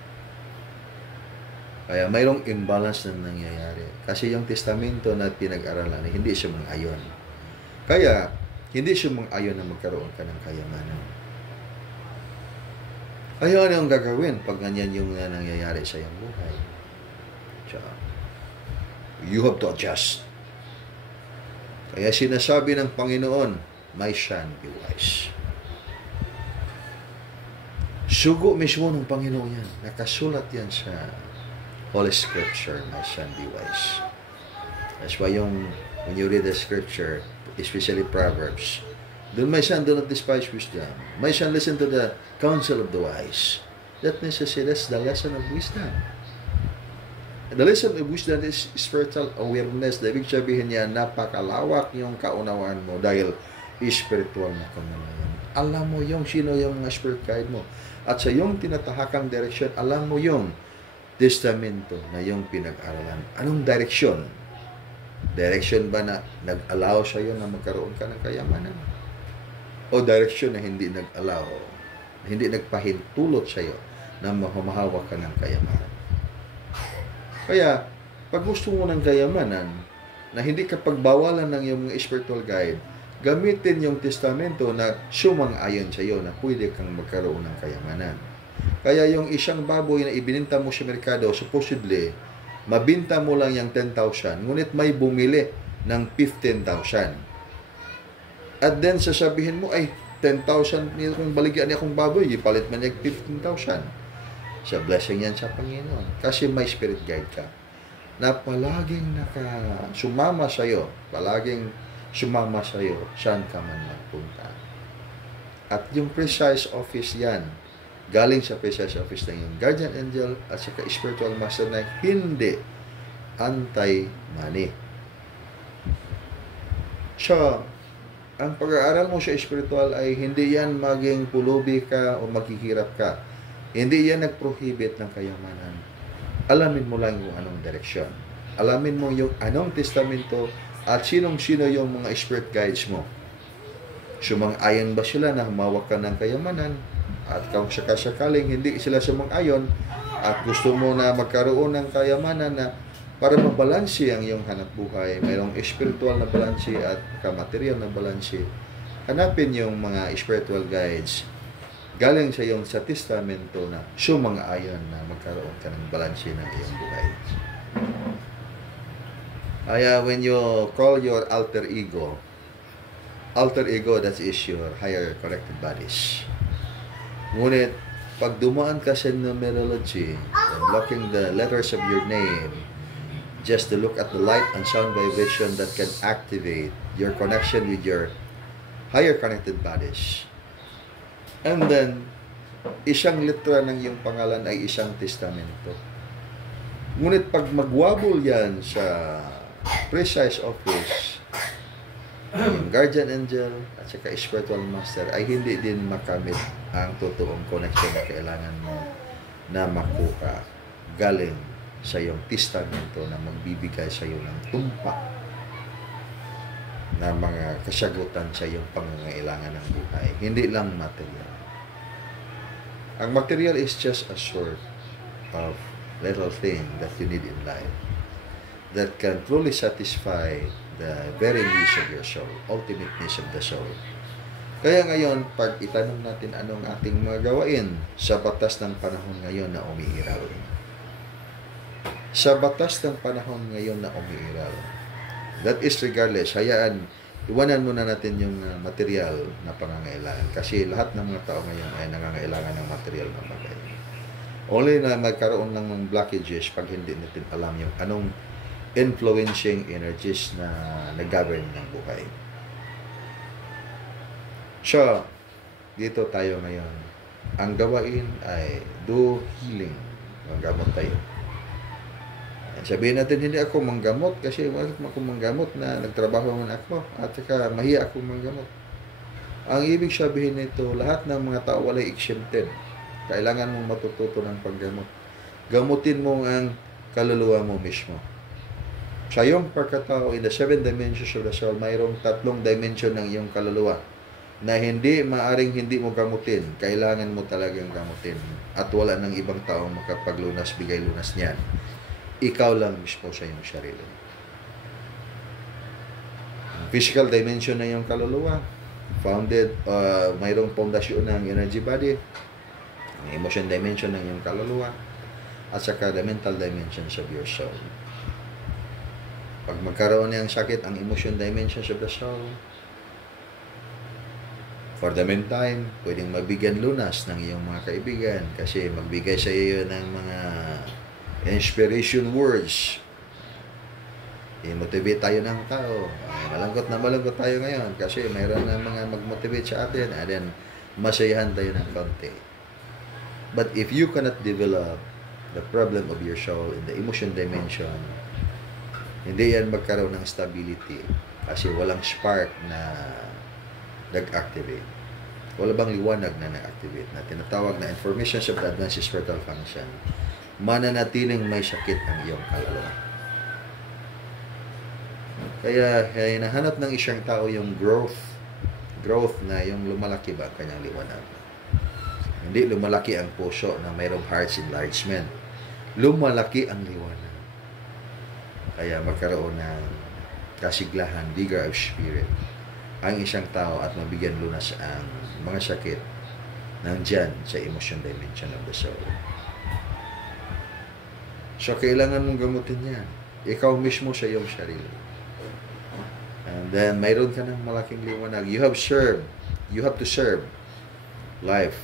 Kaya mayroong imbalance na nangyayari. Kasi yung testamento na pinag-aralan ay hindi siya mang-ayon. Kaya hindi siya mang-ayon na magkaroon ka ng kayamanan. Kaya ano yung gagawin pag ganyan yung nangyayari sa iyong buhay? So, you have to adjust. Kaya sinasabi ng Panginoon, my son, be wise. Sugo mismo ng Panginoon yan. Nakasulat yan sa Holy Scripture, my son, be wise. That's why when you read the Scripture, especially Proverbs, my son, do not despise wisdom. My son, listen to the counsel of the wise. That necessarily, that's the lesson of wisdom. And the lesson of wisdom is spiritual awareness. Ibig sabihin niya, napakalawak yung kaunawaan mo dahil spiritual na kamalayan. Alam mo yung sino yung spirit guide mo. At sa yung tinatahakang direction, alam mo yung testamento na yung pinag-aralan. Anong direction? Direction ba na nag-allow sa iyo na magkaroon ka ng kayamanan? O direction na hindi nag-allow, hindi nagpahintulot sa iyo na mahumahawak ka ng kayamanan? Kaya, pag gusto mo ng kayamanan na hindi ka pagbawalan ng iyong spiritual guide, gamitin yung testamento na sumang-ayon sa iyo na pwede kang magkaroon ng kayamanan. Kaya yung isang baboy na ibininta mo sa merkado, supposedly, mabinta mo lang yung 10,000, ngunit may bumili ng 15,000. At then, sasabihin mo, ay, 10,000 niya kung baligyan niya akong baboy, ipalit man niya 15,000. Sa blessing yan sa Panginoon. Kasi may spirit guide ka na palaging sumama sa iyo, palaging sumama sa iyo, saan ka man magpunta. At yung precise office yan, galing sa precise office ng yung guardian angel at saka spiritual master na hindi anti-money. So, ang pag-aaral mo sa spiritual ay hindi yan maging pulubi ka o maghihirap ka. Hindi yan nag-prohibit ng kayamanan. Alamin mo lang yung anong direksyon. Alamin mo yung anong testamento at sinong-sino yung mga spirit guides mo. Sumang-ayon ba sila na humawak ka ng kayamanan? At kung sakasakaling hindi sila sumang-ayon at gusto mo na magkaroon ng kayamanan na para mabalansi ang iyong hanap buhay, mayroong spiritual na balansi at kamaterial na balansi, hanapin yung mga spiritual guides galing sa iyong sa testamento na sumang-ayon na magkaroon ka ng balansi ng iyong buhay. Kaya when you call your alter ego, that is your higher collective bodies. Ngunit, pag dumaan ka sa numerology, unlocking the letters of your name, just to look at the light and sound vibration that can activate your connection with your higher connected bodies. And then, isang litra ng iyong pangalan ay isang testamento. Ngunit pag magwabol yan sa precise office, yung guardian angel at saka spiritual master ay hindi din makamit ang totoong connection na kailangan mo na makuha galing sa iyong testamento na magbibigay sa iyo ng tumpak na mga kasagutan sa iyong pangangailangan ng buhay. Hindi lang material. Ang material is just a sort of little thing that you need in life that can truly satisfy the very needs of your soul, ultimate needs of the soul. Kaya ngayon, pag itanong natin anong ating mga gawain sa batas ng panahon ngayon na umiiral. Sa batas ng panahon ngayon na umiiral, that is regardless, hayaan, iwanan muna natin yung material na pangangailangan. Kasi lahat ng mga tao ngayon ay nangangailangan ng material na bagay. Only na magkaroon lang ng blockages pag hindi natin alam yung anong influencing energies na nag-govern ng buhay. So, dito tayo ngayon. Ang gawain ay do healing. Manggamot tayo. Sabihin natin, hindi ako manggamot kasi wala ako manggamot na nagtrabaho man ako at saka mahiya ako manggamot. Ang ibig sabihin nito, lahat ng mga tao walay exempted. Kailangan mong matututo ng paggamot. Gamutin mo ang kaluluwa mo mismo. Sa iyong pagkatao, in the 7 dimensions of the soul, mayroong 3 dimension ng iyong kaluluwa na hindi maaring hindi mo gamutin. Kailangan mo talagang gamutin. At wala ng ibang tao makapaglunas, bigay lunas niyan. Ikaw lang mismo sa iyong sarili. Physical dimension ng iyong kaluluwa, founded, mayroong pundasyon ng energy body, emotion dimension ng iyong kaluluwa, at saka the mental dimensions of your soul. Pag magkaroon ng sakit ang emotion dimensions of the soul, for the meantime, pwedeng mabigyan lunas ng iyong mga kaibigan kasi magbigay sa iyo ng mga inspiration words. I-motivate tayo ng tao. Malungkot na malungkot tayo ngayon kasi mayroon na mga mag-motivate sa atin and then masayahan tayo ng konti. But if you cannot develop the problem of your soul in the emotion dimension, hindi yan magkaroon ng stability kasi walang spark na nag-activate. Wala bang liwanag na nag-activate na tinatawag na informations of the advanced spiritual function. Mananatiling may sakit ang iyong kaluluwa. Kaya hinahanap ng isang tao yung growth na yung lumalaki ba ang kanyang liwanag. Hindi lumalaki ang puso na mayroong heart's enlargement. Lumalaki ang liwanag. Kaya magkaroon ng kasiglahan, vigor of spirit ang isang tao at mabigyan lunas ang mga sakit nandyan sa emotion dimension of the soul. So, kailangan mong gamutin yan. Ikaw mismo sa iyong sarili. And then, mayroon ka ng malaking liwanag. You have to serve life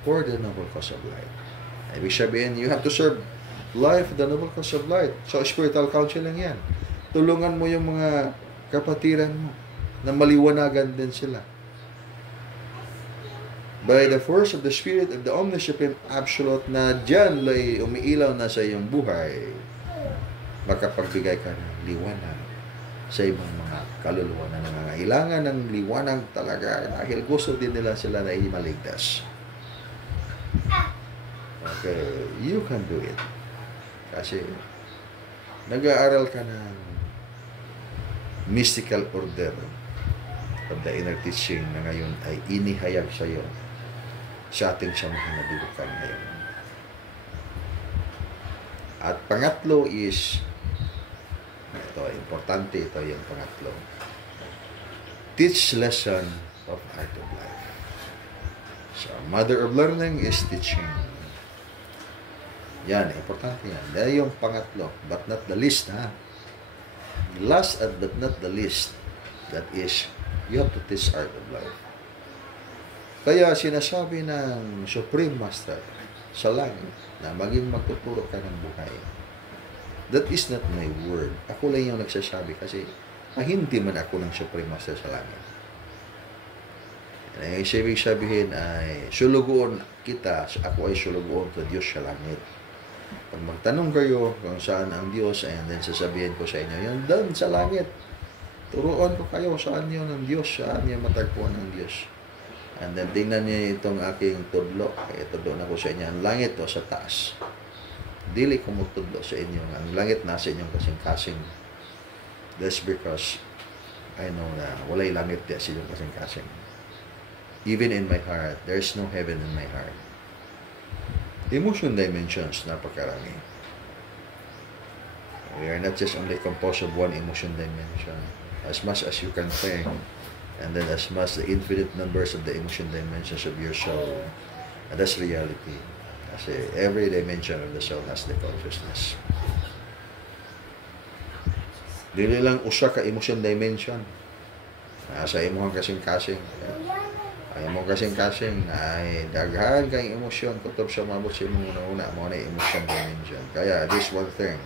for the noble cause of light. Ibig sabihin, you have to serve life for the noble cause of light. So, spiritual counseling yan. Tulungan mo yung mga kapatiran mo na maliwanagan din sila. By the force of the Spirit of the Omniscient Absolute na dyan lay umiilaw na sa iyong buhay, makapagbigay ka ng liwanag sa ibang mga kaluluwa na nangangailangan ng liwanag talaga dahil gusto din nila sila na imaligtas. Okay, you can do it. Kasi nag-aaral ka ng mystical order of the inner teaching na ngayon ay inihayag sa iyo sa ating samahan na dudukan ngayon. At pangatlo is, ito, importante ito yung pangatlo. Teach lesson of art of life. So, mother of learning is teaching. Yan, importante yan. Dahil yung pangatlo, but not the least, ha? Last but not the least, that is, you have to teach art of life. Kaya sinasabi ng Supreme Master sa langit na maging magtuturo ka ng buhay. That is not my word. Ako lang yung nagsasabi kasi hindi man ako ng Supreme Master sa langit. Ang ibig sabihin ay sulugoon kita, ako ay sulugoon sa Diyos sa langit. Pag magtanong kayo kung saan ang Diyos, and then sasabihin ko sa inyo, yung doon sa langit. Turuan ko kayo saan yun ang Diyos, saan yung matagpuan ng Diyos. And then tingnan niyo itong aking tudlo. Kaya tudlo na ko sa inyo, ang langit to sa taas. Dili ko mo tudlo sa inyo, ang langit nasa inyong kasing-kasing. That's because I know na walay langit di sa inyong kasing-kasing. Even in my heart, there's no heaven in my heart. Emotion dimensions, napakarami. We are not just only composed of one emotion dimension. As much as you can think, and then as much the infinite numbers of the emotion dimensions of your soul, and that's reality. Kasi every dimension of the soul has the consciousness. Dili lang usa ka emotion dimension. Sa imong kasing-kasing. Ay mo kasing-kasing ay daghan kay emosyon kutob sa mabot sa imong una mo na emotion dimension. Kaya this one thing,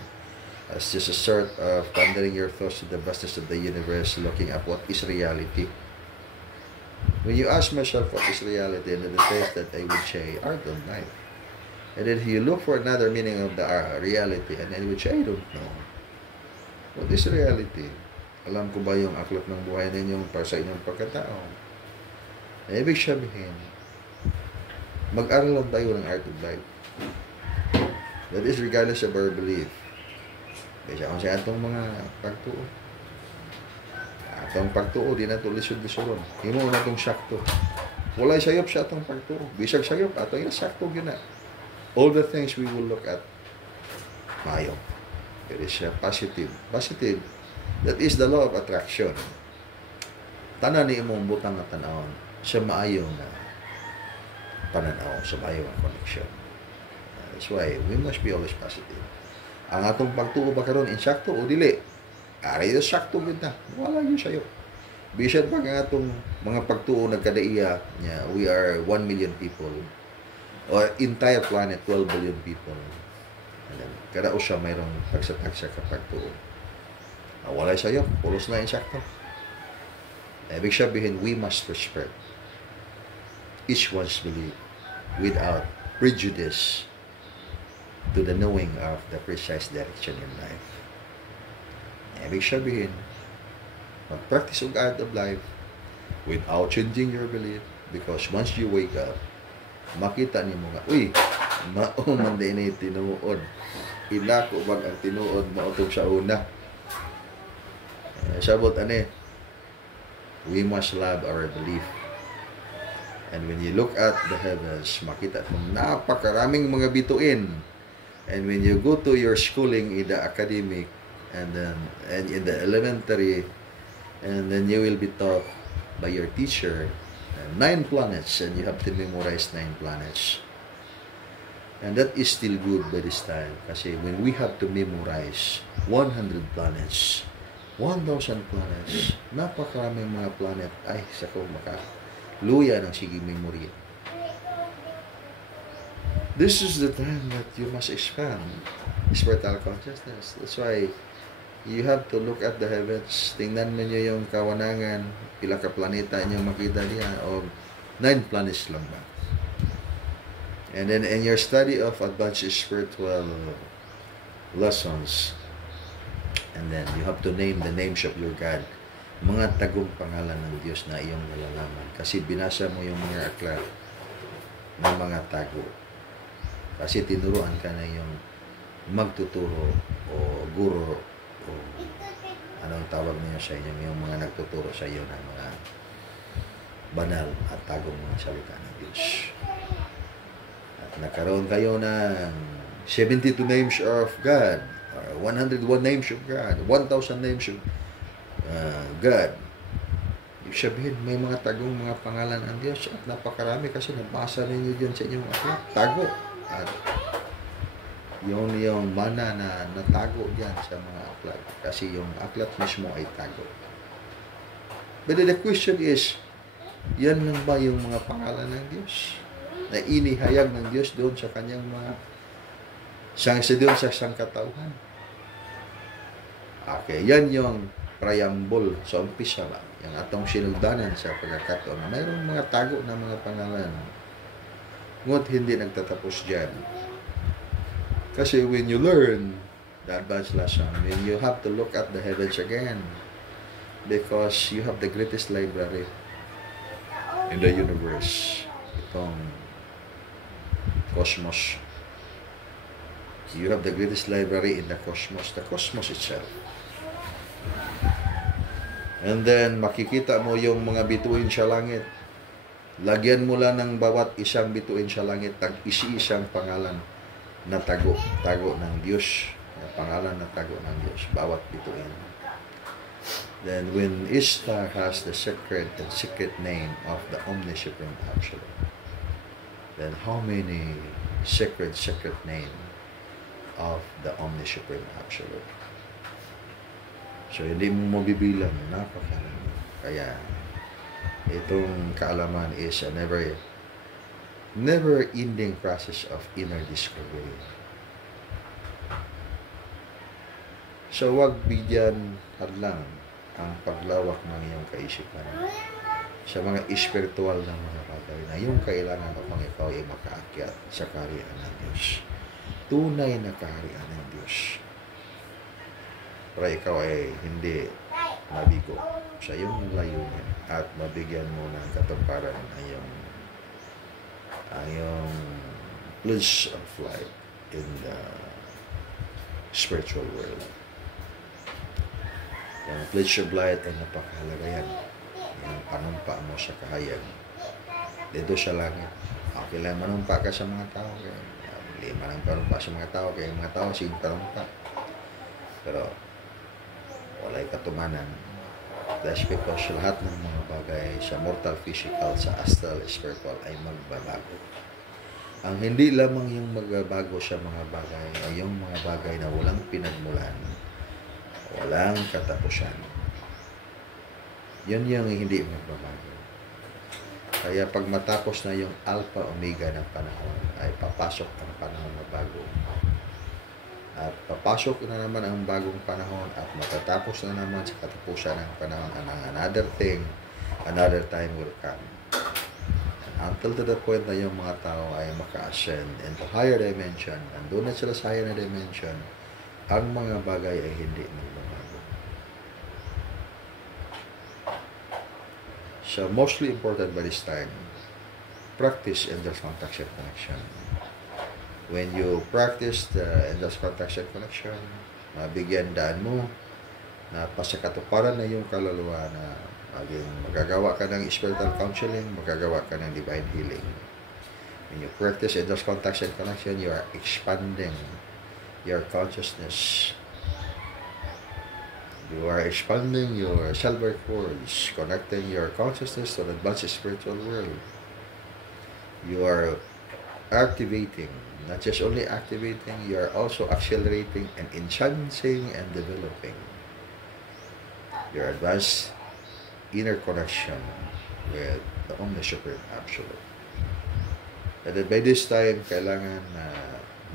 as just a sort of pondering your thoughts to the vastness of the universe, looking at what is reality. When you ask myself what is reality, and the faith that I would say art of life. And then you look for another meaning of the reality, and then you would say, I don't know. What is reality? Alam ko ba yung aklat ng buhay ninyong para sa inyong pagkatao? Ibig sabihin, mag-aral lang tayo ng art of life. That is regardless of our belief. Kaya kung sa atong mga pagtuo. Atong pagtuo, di na ito lisod-lisoron. Himo na itong sakto. Walay sayop sa atong pagtuo. Bisag sayop, atong sakto yun na. All the things we will look at, mayo. It is positive. Positive. That is the law of attraction. Tanan ni imong butang na tanawon sa maayo na pananaw, sa maayo na connection. That's why we must be always positive. Ang atong pagtuo ba karon insakto o dili? Ari yung sakto gud na. Wala yun sa'yo. Bisan pag ang atong mga pagtuo nagkadaiya niya, we are 1 million people. Or entire planet, 12 billion people. And then, kada usa mayroong pagsatag sa kapagtuo. Wala sa'yo, pulos na insakto. Ibig sabihin, we must respect each one's belief without prejudice to the knowing of the precise direction in life. Ibig sabihin, mag-practice ang art of life without changing your belief, because once you wake up, makita niyo mga, uy, mauman din na tinuod. Ilako bag ang tinuod, mautog sa una. Sabot, we must love our belief. And when you look at the heavens, makita kung napakaraming mga bituin. And when you go to your schooling in the academic, and in the elementary, and then you will be taught by your teacher 9 planets, and you have to memorize 9 planets. And that is still good by this time, kasi when we have to memorize 100 planets, 1,000 planets, napakaraming mga planet, ay, sa ko makaluya ng sige memory. This is the time that you must expand spiritual consciousness. That's why you have to look at the heavens. Tingnan niyo yung kawanangan, pila ka planeta inyong makita niya, o 9 planets lang ba. And then in your study of advanced spiritual lessons, and then you have to name the names of your God, mga tagong pangalan ng Diyos na iyong nalalaman. Kasi binasa mo yung mga aklat ng mga tago. Kasi tinuruan ka na yung magtuturo o guro o anong tawag niyo sa inyo, yung mga nagtuturo sa iyo ng mga banal at tagong mga salita ng Diyos. At nagkaroon kayo ng 72 names of God, 101 names of God, 1,000 names of God. Ibig sabihin, may mga tagong mga pangalan ng Diyos at napakarami kasi nabasa ninyo dyan sa inyong aklat. Tago. At yung mana na natago dyan sa mga aklat. Kasi yung aklat mismo ay tago. But the question is, Yan lang ba yung mga pangalan ng Diyos? Na inihayag ng Diyos doon sa kanyang mga doon sa sangkatauhan. Okay, yan yung preamble sa umpisa ba. Yung atong sinugdanan sa pagkakataon. Mayroong mga tago na mga pangalan. Ngunit hindi nagtatapos dyan. Kasi when you learn the advanced lesson, when you have to look at the heavens again, because you have the greatest library in the universe, itong cosmos. You have the greatest library in the cosmos itself. And then, makikita mo yung mga bituin sa langit. Lagyan mo lang ng bawat isang bituin sa langit, isi-isang pangalan na tago ng Diyos. Pangalan na tago ng Diyos, bawat bituin. Then, when each star has the secret name of the Omniscient Absolute, then how many secret name of the Omniscient Absolute? So, hindi mo mabibilang, napakarami. Kaya, itong kaalaman is a never-ending process of inner discovery. So, wag bigyan hadlang ang paglawak ng iyong kaisipan sa mga espiritual na mga bagay na yung kailangan upang ikaw ay makaakyat sa kaharian ng Diyos. Tunay na kaharian ng Diyos. Para ikaw ay hindi mabigo sa iyong layunin at mabigyan mo ng katuparan ang iyong pledge of life in the spiritual world. Yung pledge of light ay napakahalaga yan. Yung panumpa mo sa kahayag. Dito sa langit. Okay lang manumpa ka sa mga tao. Hindi man ang panumpa sa mga tao. Kaya yung mga tao sige panumpa. Pero walay katumanan. That's because lahat ng mga bagay sa mortal physical, sa astral spiritual ay magbabago. Ang hindi lamang yung magbabago sa mga bagay ay yung mga bagay na walang pinagmulan, walang katapusan. Yun yung hindi magbabago. Kaya pag matapos na yung alpha omega ng panahon, ay papasok ang panahon na bago. At papasok na naman ang bagong panahon at matatapos na naman sa katapusan ng panahon ang another time will come. And until to the point na yung mga tao ay maka-ascend into higher dimension, nandun na sila sa higher dimension, ang mga bagay ay hindi magbabago. So, mostly important by this time, practice angels contact and connection. When you practice the angels contact and connection, mabigyan daan mo na pasakatuparan na yung kaluluwa na magagawa ka ng spiritual counseling, magagawa ka ng divine healing. When you practice angels contact and connection, you are expanding your consciousness. You are expanding your silver cords, connecting your consciousness to the advanced spiritual world. You are activating, not just only activating, you are also accelerating and enhancing and developing your advanced inner connection with the Omniscient Absolute. And then by this time, kailangan na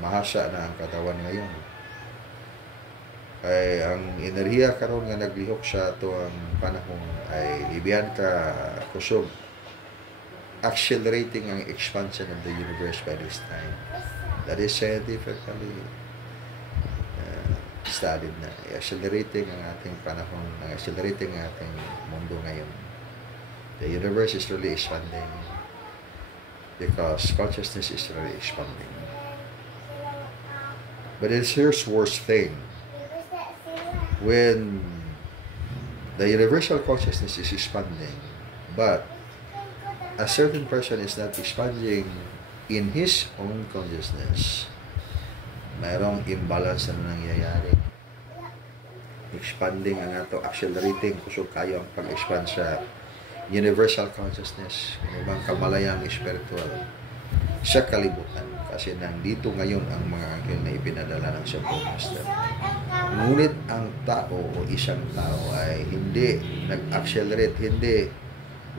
mahasa na ang katawan ngayon. Ay ang enerhiya karon nga naglihok sa tuang panahon ay libian ka kusog, accelerating ang expansion of the universe by this time. That is scientifically studied na. Accelerating ang ating panahon, accelerating ang ating mundo ngayon. The universe is really expanding because consciousness is really expanding. But here's worst thing. When the universal consciousness is expanding, but a certain person is not expanding in his own consciousness, mayroong imbalance na nangyayari. Expanding ang ato, accelerating, kusog kayo ang pag-expand sa universal consciousness, ibang kamalayang spiritual sa kalibutan. Kasi nandito ngayon ang mga anghel na ipinadala ng Supreme Master. Ngunit ang tao o isang tao ay hindi nag-accelerate, hindi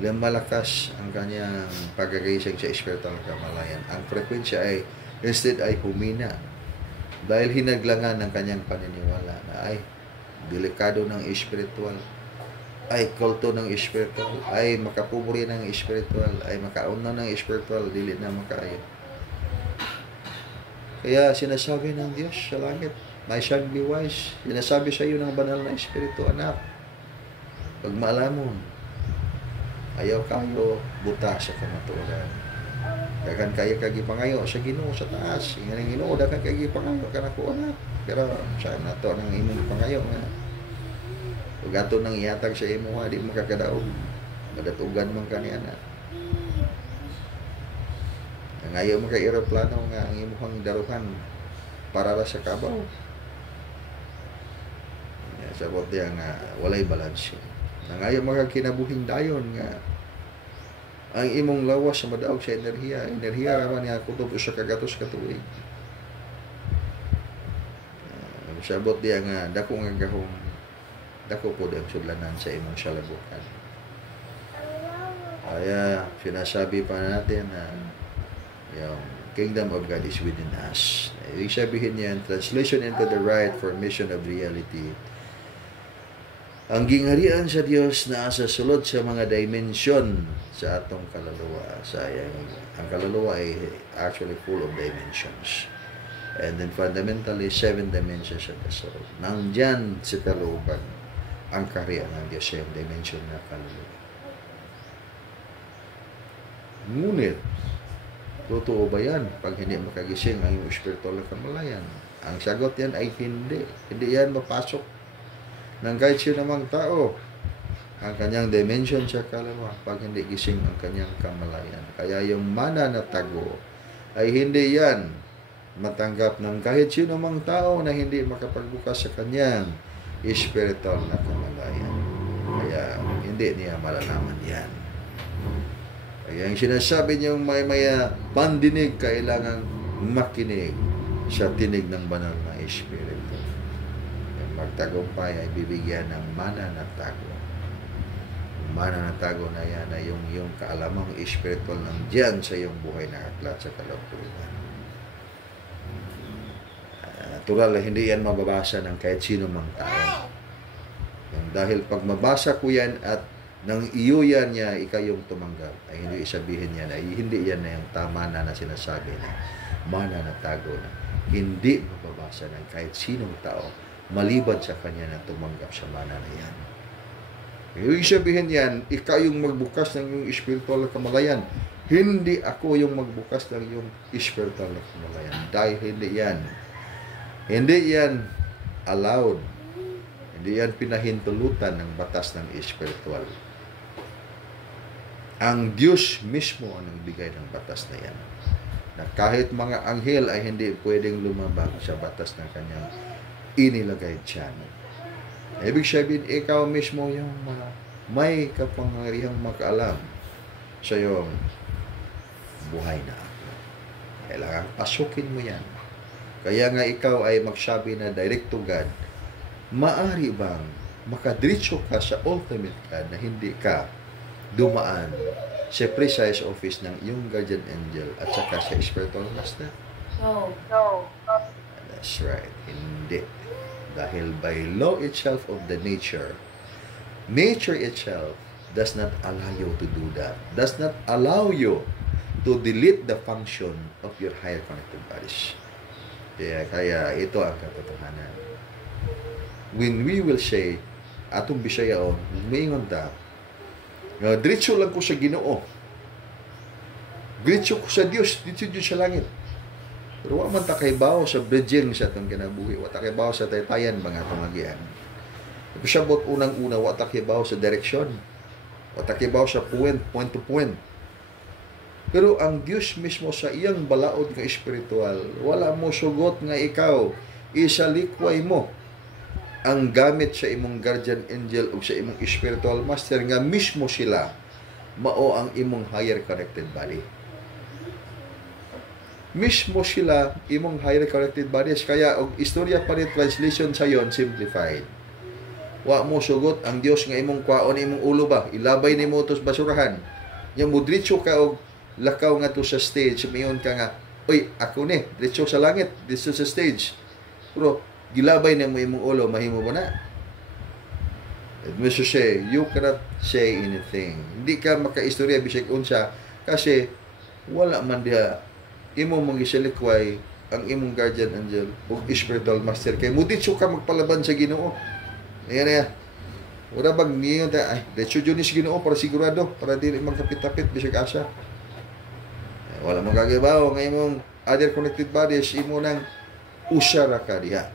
malakas ang kanyang pagkagising sa spiritual na kamalayan. Ang frekwensya ay instead ay humina dahil hinaglangan ng kanyang paniniwala na ay delikado ng spiritual, ay kulto ng spiritual, ay makapuburi ng spiritual, ay makauna ng spiritual, dili na makaayo. Kaya sinasabi ng Diyos sa langit, my son be wise. Sinasabi sa iyo ng banal na espiritu, anak, pag maalamon, ayaw kayo buta sa kamatuoran. Dagan kayo kagipangayo sa Ginoo sa taas. Ingan ng Ginoo, dagan kayo gipangayo kanako anak. Pero saan na to ng imong pangayo nga. Pag ato nang ihatag sa imo, di makakadaog. Madatugan man kaniya na. Ngayon mo kay aeroplano nga ang imong daruhan para ra sa kabaw. Sabot diya nga walay balanse. Ngayon magkakinabuhing dayon nga ang imong lawas sa madaog sa enerhiya raman niya kutob usa ka gatos ka tuig. Sabot diya nga dako nga gahom, dako po ang sudlanan sa imong salabukan. Kaya sinasabi pa natin na yung kingdom of God is within us. Ibig sabihin yan, translation into the right formation of reality. Ang gingharian sa Dios na sa sulod sa mga dimension sa atong kaluluwa. Ang kaluluwa ay actually full of dimensions. And then fundamentally, 7 dimensions of the soul. Nandyan sa kalooban ang kaharian ng Diyos sa yung dimension na kaluluwa. Ngunit, totoo ba yan pag hindi makagising ang iyong spiritual na kamalayan? Ang sagot yan ay hindi. Hindi yan mapasok ng kahit sino namang tao ang kanyang dimension sa kaluluwa pag hindi gising ang kanyang kamalayan. Kaya yung mana na tago ay hindi yan matanggap ng kahit sino mang tao na hindi makapagbukas sa kanyang spiritual na kamalayan. Kaya hindi niya malalaman yan. Kaya ang sinasabi niyong may pandinig, kailangan makinig sa tinig ng banal na espiritu. Yung magtagumpay ay bibigyan ng mana na tago. Yung mana na tago na yan ay yung kaalamang espiritual ng diyan sa iyong buhay na aklat sa kalauturan. Natural, hindi yan mababasa ng kahit sino mang tao. Dahil pag mabasa ko yan at nang iyo yan niya, ikaw yung tumanggap, ay hindi isabihin niya na hindi yan na yung tama na sinasabi na mana na tago na hindi mababasa ng kahit sinong tao maliban sa kanya na tumanggap sa mana na yan. Ibig sabihin yan, ikaw yung magbukas ng iyong spiritual na kamalayan. Hindi ako yung magbukas ng iyong spiritual na kamalayan. Dahil hindi yan allowed. Hindi yan pinahintulutan ng batas ng spiritual. Ang Diyos mismo ang nagbigay ng batas na yan. Na kahit mga anghel ay hindi pwedeng lumabag sa batas ng kanyang inilagay dyan. Ibig sabihin, ikaw mismo yung may kapangyarihang makaalam sa iyong buhay na ako. Kailangan pasukin mo yan. Kaya nga ikaw ay magsabi na direct to God, maari bang makadiretso ka sa ultimate God na hindi ka dumaan sa precise office ng iyong guardian angel at saka sa spiritual master? No. That's right. Hindi. Dahil by law itself of the nature itself does not allow you to do that. Does not allow you to delete the function of your higher connected bodies. Kaya ito ang katotohanan. When we will say, atong Bisayaon, maingon ta, diretso lang ko sa Ginoo. Diretso ko sa Dios, diretso Diyos sa langit. Pero wa man ta kaybaw sa bridging sa atong kinabuhi, wa ta kaybaw sa taytayan mga atong agian. Pasabot unang-una, wa ta kaybaw sa direksyon. Wa ta kaybaw sa point to point. Pero ang Diyos mismo sa iyang balaod nga espiritual, wala mo sugot nga ikaw, isalikway mo ang gamit sa imong guardian angel o sa imong spiritual master nga mismo sila mao ang imong higher connected body. Mismo sila imong higher connected bodies. Kaya og istorya pa rin translation sa yon simplified. Wa mo sugot ang Dios nga imong kwaon imong ulo ba? Ilabay nimo to sa basurahan. Nya mo diretso ka og lakaw nga to sa stage, mayon ka nga, oy, ako ni, diretso sa langit, diretso sa stage. Pero gilabay nimo imong ulo, mahimo ba na? Mr. Shea, you cannot say anything. Hindi ka makaistorya bisig unsa kasi wala man diha imo mong gisilikway ang imong guardian angel o spiritual master kay muditso ka magpalaban sa Ginoo. Ayan na. Ura bag niyo ta ay detso jud ni sa Ginoo para sigurado para dili magkapit-tapit bisig asa. Wala mo kagabaw nga imong other connected bodies imo nang usara ka diha.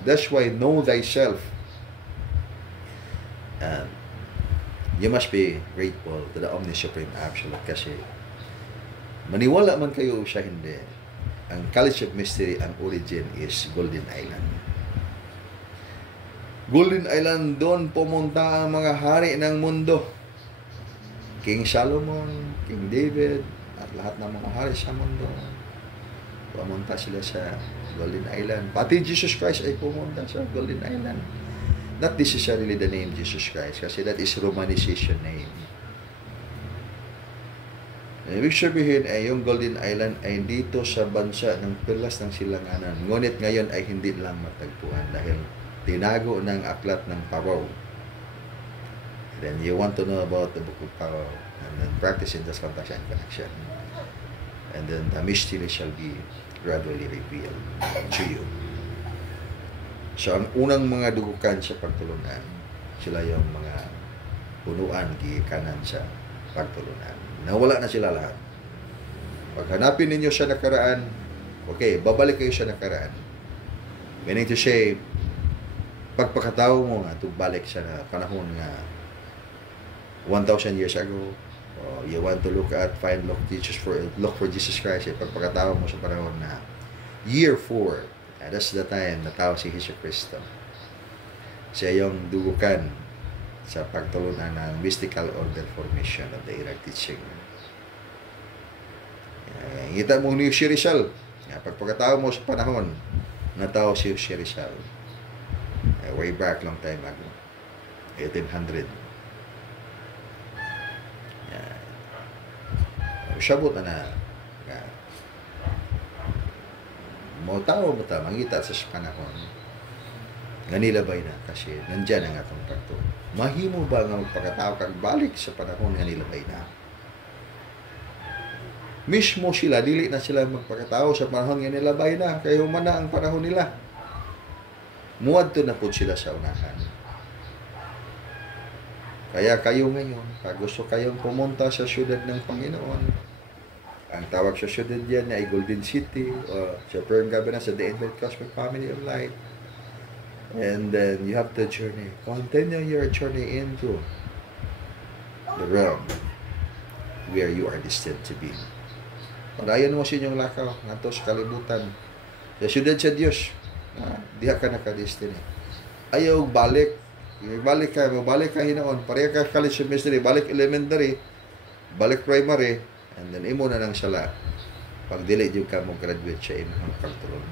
That's why know thyself. And you must be grateful to the Omni-Supreme Absolute kasi maniwala man kayo siya hindi. Ang College of Mystery, ang origin is Golden Island. Golden Island, doon pumunta ang mga hari ng mundo. King Solomon, King David, at lahat ng mga hari sa mundo. Pumunta sila sa Golden Island. Pati Jesus Christ ay pumunta sa Golden Island. Not necessarily the name Jesus Christ kasi that is Romanization name. Ibig sabihin ay yung Golden Island ay dito sa bansa ng Pilas ng Silanganan. Ngunit ngayon ay hindi lang matagpuan dahil tinago ng aklat ng Paro. Then you want to know about the book of Paro and then practice in the contact and connection. And then the mystery shall be gradually revealed to you. So, ang unang mga dugukan sa pagtulunan, sila yung mga punuan, gikanan sa pagtulunan. Nawala na sila lahat. Pag hanapin ninyo sa nakaraan, okay, babalik kayo sa nakaraan. Meaning to say, pagpakatao mo nga, balik sa panahon nga 1,000 years ago, you want to look for Jesus Christ, pagpakatao mo sa panahon na year 4, that's the time na tao si Jesu Cristo. Siya yung dugukan sa pagtulunan ng mystical order formation of the Iraq teaching. Ngita mo ni si Rizal. Pagpagkatao mo sa panahon na tao si Rizal. Way back long time ago. 1800. Sabot na mo tao mo ta mangita sa panahon nga nilabay na kasi nandyan ang atong pagto. Mahimo ba nga magpakatao kag balik sa panahon nga nilabay na? Mismo sila dili na sila magpakatao sa panahon nga nilabay na kay human na ang panahon nila. Muadto na pud sila sa unahan. Kaya kayo ngayon, pag gusto kayong pumunta sa syudad ng Panginoon, ang tawag sa syudad yan ay Golden City o sa Perm Gabi sa The Infinite Cosmic Family of Light. And then you have to journey. Continue your journey into the realm where you are destined to be. Padayon mo sa inyong lakaw ngadto sa kalibutan. Sa syudad sa Dios, diha ka naka-destiny. Ayaw balik. Balik ka hinaon. Pareha ka College of Mystery, balik elementary, balik primary, and then imo na lang sala. Pag dili jud ka mo graduate sa imong pagtulong.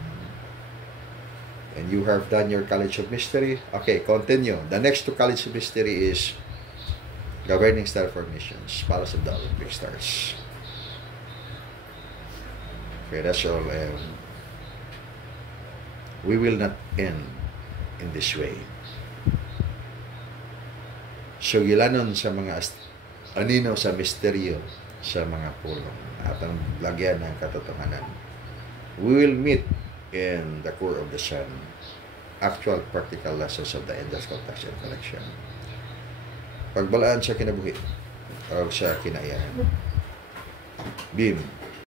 And you have done your College of Mystery. Okay, continue. The next to College of Mystery is Governing Star Formations, Palace of the Olympic Stars. Okay, that's all. We will not end in this way. So, gilanon sa mga anino sa misteryo sa mga pulong at ang lagyan ng katotohanan. We will meet in the core of the sun, actual practical lessons of the angels contact and connection. Pagbalaan sa kinabuhi o sa kinaiyahan. Bim.